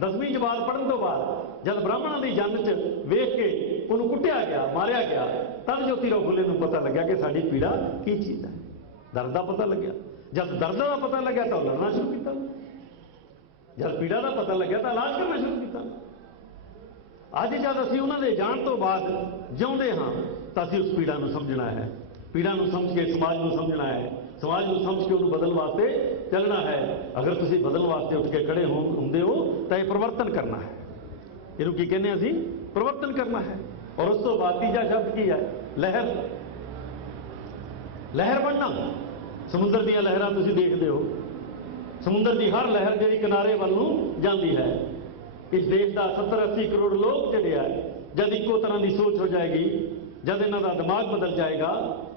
10वीं जमात पढ़न तो बाद जब ब्राह्मणों की जंग च वेख के उन्होंने कुटिया गया, मारिया गया, तब ज्योतिराव फुले नूं पता लग्या कि साडी पीड़ा की चीज़ है। दर्द का पता लग्या, जब दर्द का पता लग्या तो लड़ना शुरू किया, जब पीड़ा का पता लग्या तो इलाज करना शुरू किया। अज जब असीं उन्हां दे जाण तो बाद जिउंदे हाँ, तो असीं उस पीड़ा को समझना है, पीड़ा को समझ के समाज को समझना है, समाज को समझ के उन्होंने बदलने वास्ते चलना है। अगर तुसीं बदलने वास्ते उठ के खड़े होंदे हो तो यह परिवर्तन करना है। इहनूं की कहने असीं परिवर्तन करना है। और उस तो बाद तीजा शब्द की है, लहर। लहर बनना, समुद्र दीयां लहरां तुसीं देखदे हो, समुद्र की हर लहर जिहड़ी किनारे वल नूं जांदी है। इस देश का 70-80 करोड़ लोग जिहड़े आ, जब इक्को तरह की सोच हो जाएगी, जब इन्हां दा दिमाग बदल जाएगा,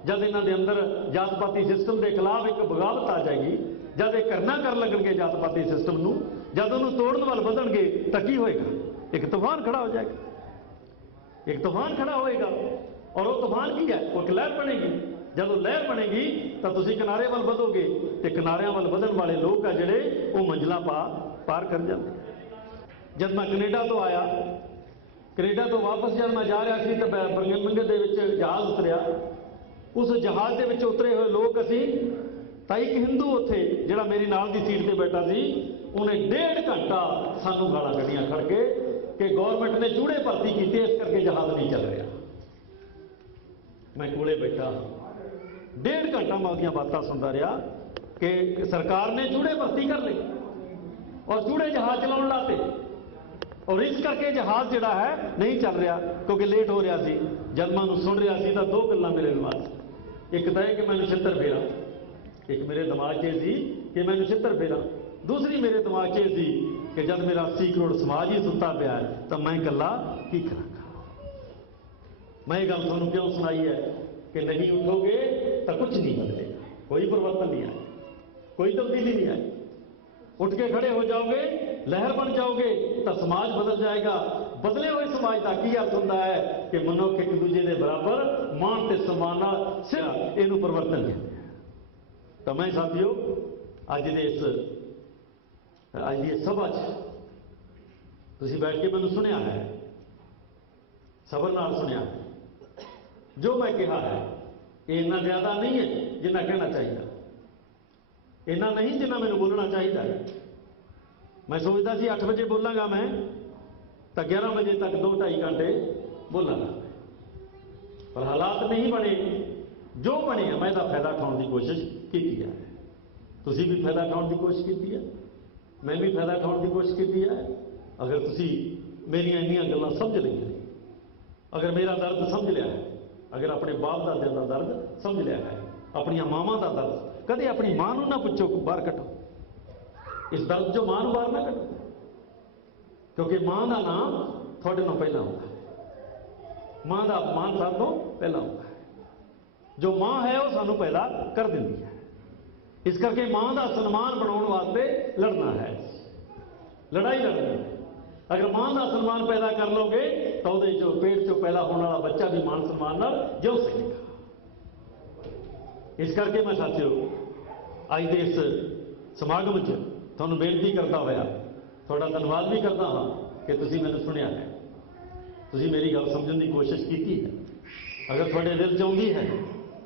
जब इन्हां दे अंदर जात पाती सिस्टम के खिलाफ एक बगावत आ जाएगी, जब ये करना कर लगणगे जात पाती सिस्टम नूं, जब उन्होंने तोड़न वाल वधणगे, तो की होएगा? एक तूफान खड़ा हो जाएगा, एक तूफान खड़ा होएगा। और वो तूफान की है, वो एक लहर बनेगी। जब वो लहर बनेगी तो तुसीं किनारे वाल वधोगे, तो किनारियां वाल वधण वाले लोग आ जिहड़े वो मंजिलां पार कर जाते। जब मैं कनेडा तो आया, कनेडा तो वापस जब मैं जा रहा सी तो बरमिंघम दे विच जहाज़ उतरिया। उस जहाज़ दे विच उतरे हुए लोग असीं, तो एक हिंदू उत्थे जिहड़ा मेरी नाल दी सीट ते बैठा सी, उन्हें 1.5 घंटा सानू गालां कढ़ियां खड़ के कि गौरमेंट ने चूड़े भर्ती की, इस करके जहाज़ नहीं चल रहा। मैं कोले बैठा 1.5 घंटा मैं उहदियां बातां सुनदा रहा कि सरकार ने चूड़े भर्ती कर ली और चूड़े जहाज़ चलाउण लाते, और इस करके जहाज़ जिहड़ा है नहीं चल रहा क्योंकि लेट हो रहा सी। जब मैं उन्होंने सुन रहा सी तो 2 गल्लां मेरे दिमाग, एक तो यह कि मैं छित्तर फेरा, एक मेरे दिमाग च सी कि मैं छित्तर फेरा, दूसरी मेरे दिमाग च सी कि जब मेरा 80 करोड़ समाज ही सुता पिया है तो मैं कला की करांगा। मैं ये गल तुहानूं क्यों सुनाई है कि नहीं उठोगे तो कुछ नहीं बदलेगा, कोई परिवर्तन नहीं आए, कोई तब्दीली नहीं आई। उठ के खड़े हो जाओगे, लहर बन जाओगे तो समाज बदल जाएगा। बदले हुए समाज का की अर्थ होता है कि मनुख एक दूजे के बराबर मान ते सम्मान सिर्फ इनू परिवर्तन कहते हैं। तो मैं साथियों अज दे इस अज की सभा तुसीं बैठ के मैनूं सुनिया है, सबर नाल सुनिया है। जो मैं कहा है ये इन्ना ज़्यादा नहीं है जिन्ना कहना चाहिए, इन्ना नहीं जिन्ना मैंने बोलना चाहिए। मैं सोचता सी 8 बजे बोलांगा मैं तो 11 बजे तक 2-2.5 घंटे बोलांगा, पर हालात नहीं बने। जो बने मैं इसका फायदा उठाने की कोशिश की है। ਤੁਸੀਂ ਵੀ ਫਾਇਦਾ ਉਠਾਉਣ ਦੀ ਕੋਸ਼ਿਸ਼ ਕੀਤੀ ਹੈ, ਮੈਂ ਵੀ ਫਾਇਦਾ ਉਠਾਉਣ ਦੀ ਕੋਸ਼ਿਸ਼ ਕੀਤੀ ਹੈ। ਅਗਰ ਤੁਸੀਂ ਮੇਰੀਆਂ ਇੰਨੀਆਂ ਗੱਲਾਂ ਸਮਝ ਲਈਆਂ, ਅਗਰ ਮੇਰਾ ਦਰਦ ਸਮਝ ਲਿਆ ਹੈ, ਅਗਰ ਆਪਣੇ ਬਾਪ ਦਾਦੇ ਦਾ ਦਰਦ ਸਮਝ ਲਿਆ ਹੈ, ਆਪਣੀਆਂ ਮਾਵਾਂ ਦਾ ਦਰਦ, ਕਦੇ ਆਪਣੀ ਮਾਂ ਨੂੰ ਨਾ ਪੁੱਛੋ ਬਾਹਰ ਕੱਢੋ, ਇਸ ਦਰਦ ਚੋਂ ਮਾਂ ਨੂੰ ਬਾਹਰ ਨਾ ਕੱਢੋ, ਕਿਉਂਕਿ ਮਾਂ ਦਾ ਨਾਮ ਤੁਹਾਡੇ ਤੋਂ ਪਹਿਲਾਂ ਹੁੰਦਾ ਹੈ, ਮਾਂ ਦਾ ਅਪਮਾਨ ਸਭ ਤੋਂ ਪਹਿਲਾਂ ਹੁੰਦਾ ਹੈ। ਜੋ ਮਾਂ ਹੈ ਉਹ ਸਾਨੂੰ ਪੈਦਾ ਕਰ ਦਿੰਦੀ ਹੈ, ਇਸ ਕਰਕੇ ਮਾਂ ਦਾ ਸਨਮਾਨ ਬਣਾਉਣ ਵਾਸਤੇ ਲੜਨਾ ਹੈ, ਲੜਾਈ ਲੜਨੀ ਹੈ। ਅਗਰ ਮਾਂ ਦਾ ਸਨਮਾਨ ਪੈਦਾ ਕਰ ਲਓਗੇ ਤਾਂ ਉਹਦੇ ਚੋਂ ਪੇਟ ਚੋਂ ਪੈਦਾ ਹੋਣ ਵਾਲਾ ਬੱਚਾ ਵੀ ਮਾਨ ਸਨਮਾਨ ਨਾਲ ਜਿਉ ਸਕੇਗਾ। ਇਸ ਕਰਕੇ ਮੈਂ ਸਾਥੀਓ ਅੱਜ ਦੇ ਇਸ ਸਮਾਗਮ 'ਚ ਤੁਹਾਨੂੰ ਬੇਨਤੀ ਕਰਦਾ ਹੋਇਆ ਤੁਹਾਡਾ ਧੰਨਵਾਦ ਵੀ ਕਰਦਾ ਹਾਂ ਕਿ ਤੁਸੀਂ ਮੈਨੂੰ ਸੁਣਿਆ ਹੈ, ਤੁਸੀਂ ਮੇਰੀ ਗੱਲ ਸਮਝਣ ਦੀ ਕੋਸ਼ਿਸ਼ ਕੀਤੀ ਹੈ। ਅਗਰ ਤੁਹਾਡੇ ਦਿਲ 'ਚ ਆਉਂਦੀ ਹੈ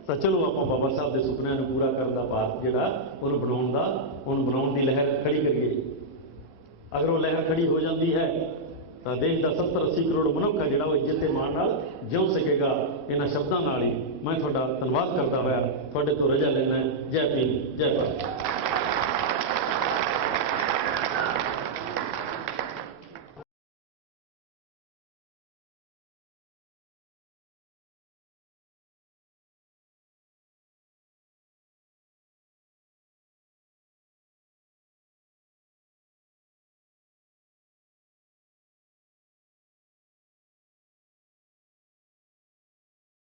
ਤਾਂ ਚਲੋ ਆਪਾਂ ਬਾਬਾ ਸਾਹਿਬ ਦੇ ਸੁਪਨਿਆਂ ਨੂੰ ਪੂਰਾ ਕਰਨ ਦਾ ਭਾਰਤ ਜਿਹੜਾ ਉਹਨੂੰ ਬਣਾਉਣ ਦੀ ਲਹਿਰ ਖੜੀ ਕਰੀਏ। ਅਗਰ ਉਹ ਲਹਿਰ ਖੜੀ ਹੋ ਜਾਂਦੀ ਹੈ ਤਾਂ ਦੇਸ਼ ਦਾ 70-80 ਕਰੋੜ ਮਨੁੱਖ ਹੈ ਜਿਹੜਾ ਉਹ ਇੱਜ਼ਤ ਤੇ ਮਾਣ ਨਾਲ ਜਿਉ ਸਕੇਗਾ। ਇਹਨਾਂ ਸ਼ਬਦਾਂ ਨਾਲ ਹੀ ਮੈਂ ਤੁਹਾਡਾ ਧੰਨਵਾਦ ਕਰਦਾ ਹੋਇਆ ਤੁਹਾਡੇ ਤੋਂ ਰਜਾ ਲੈਣਾ। ਜੈ ਭੀਮ, ਜੈ ਭਾਰਤ।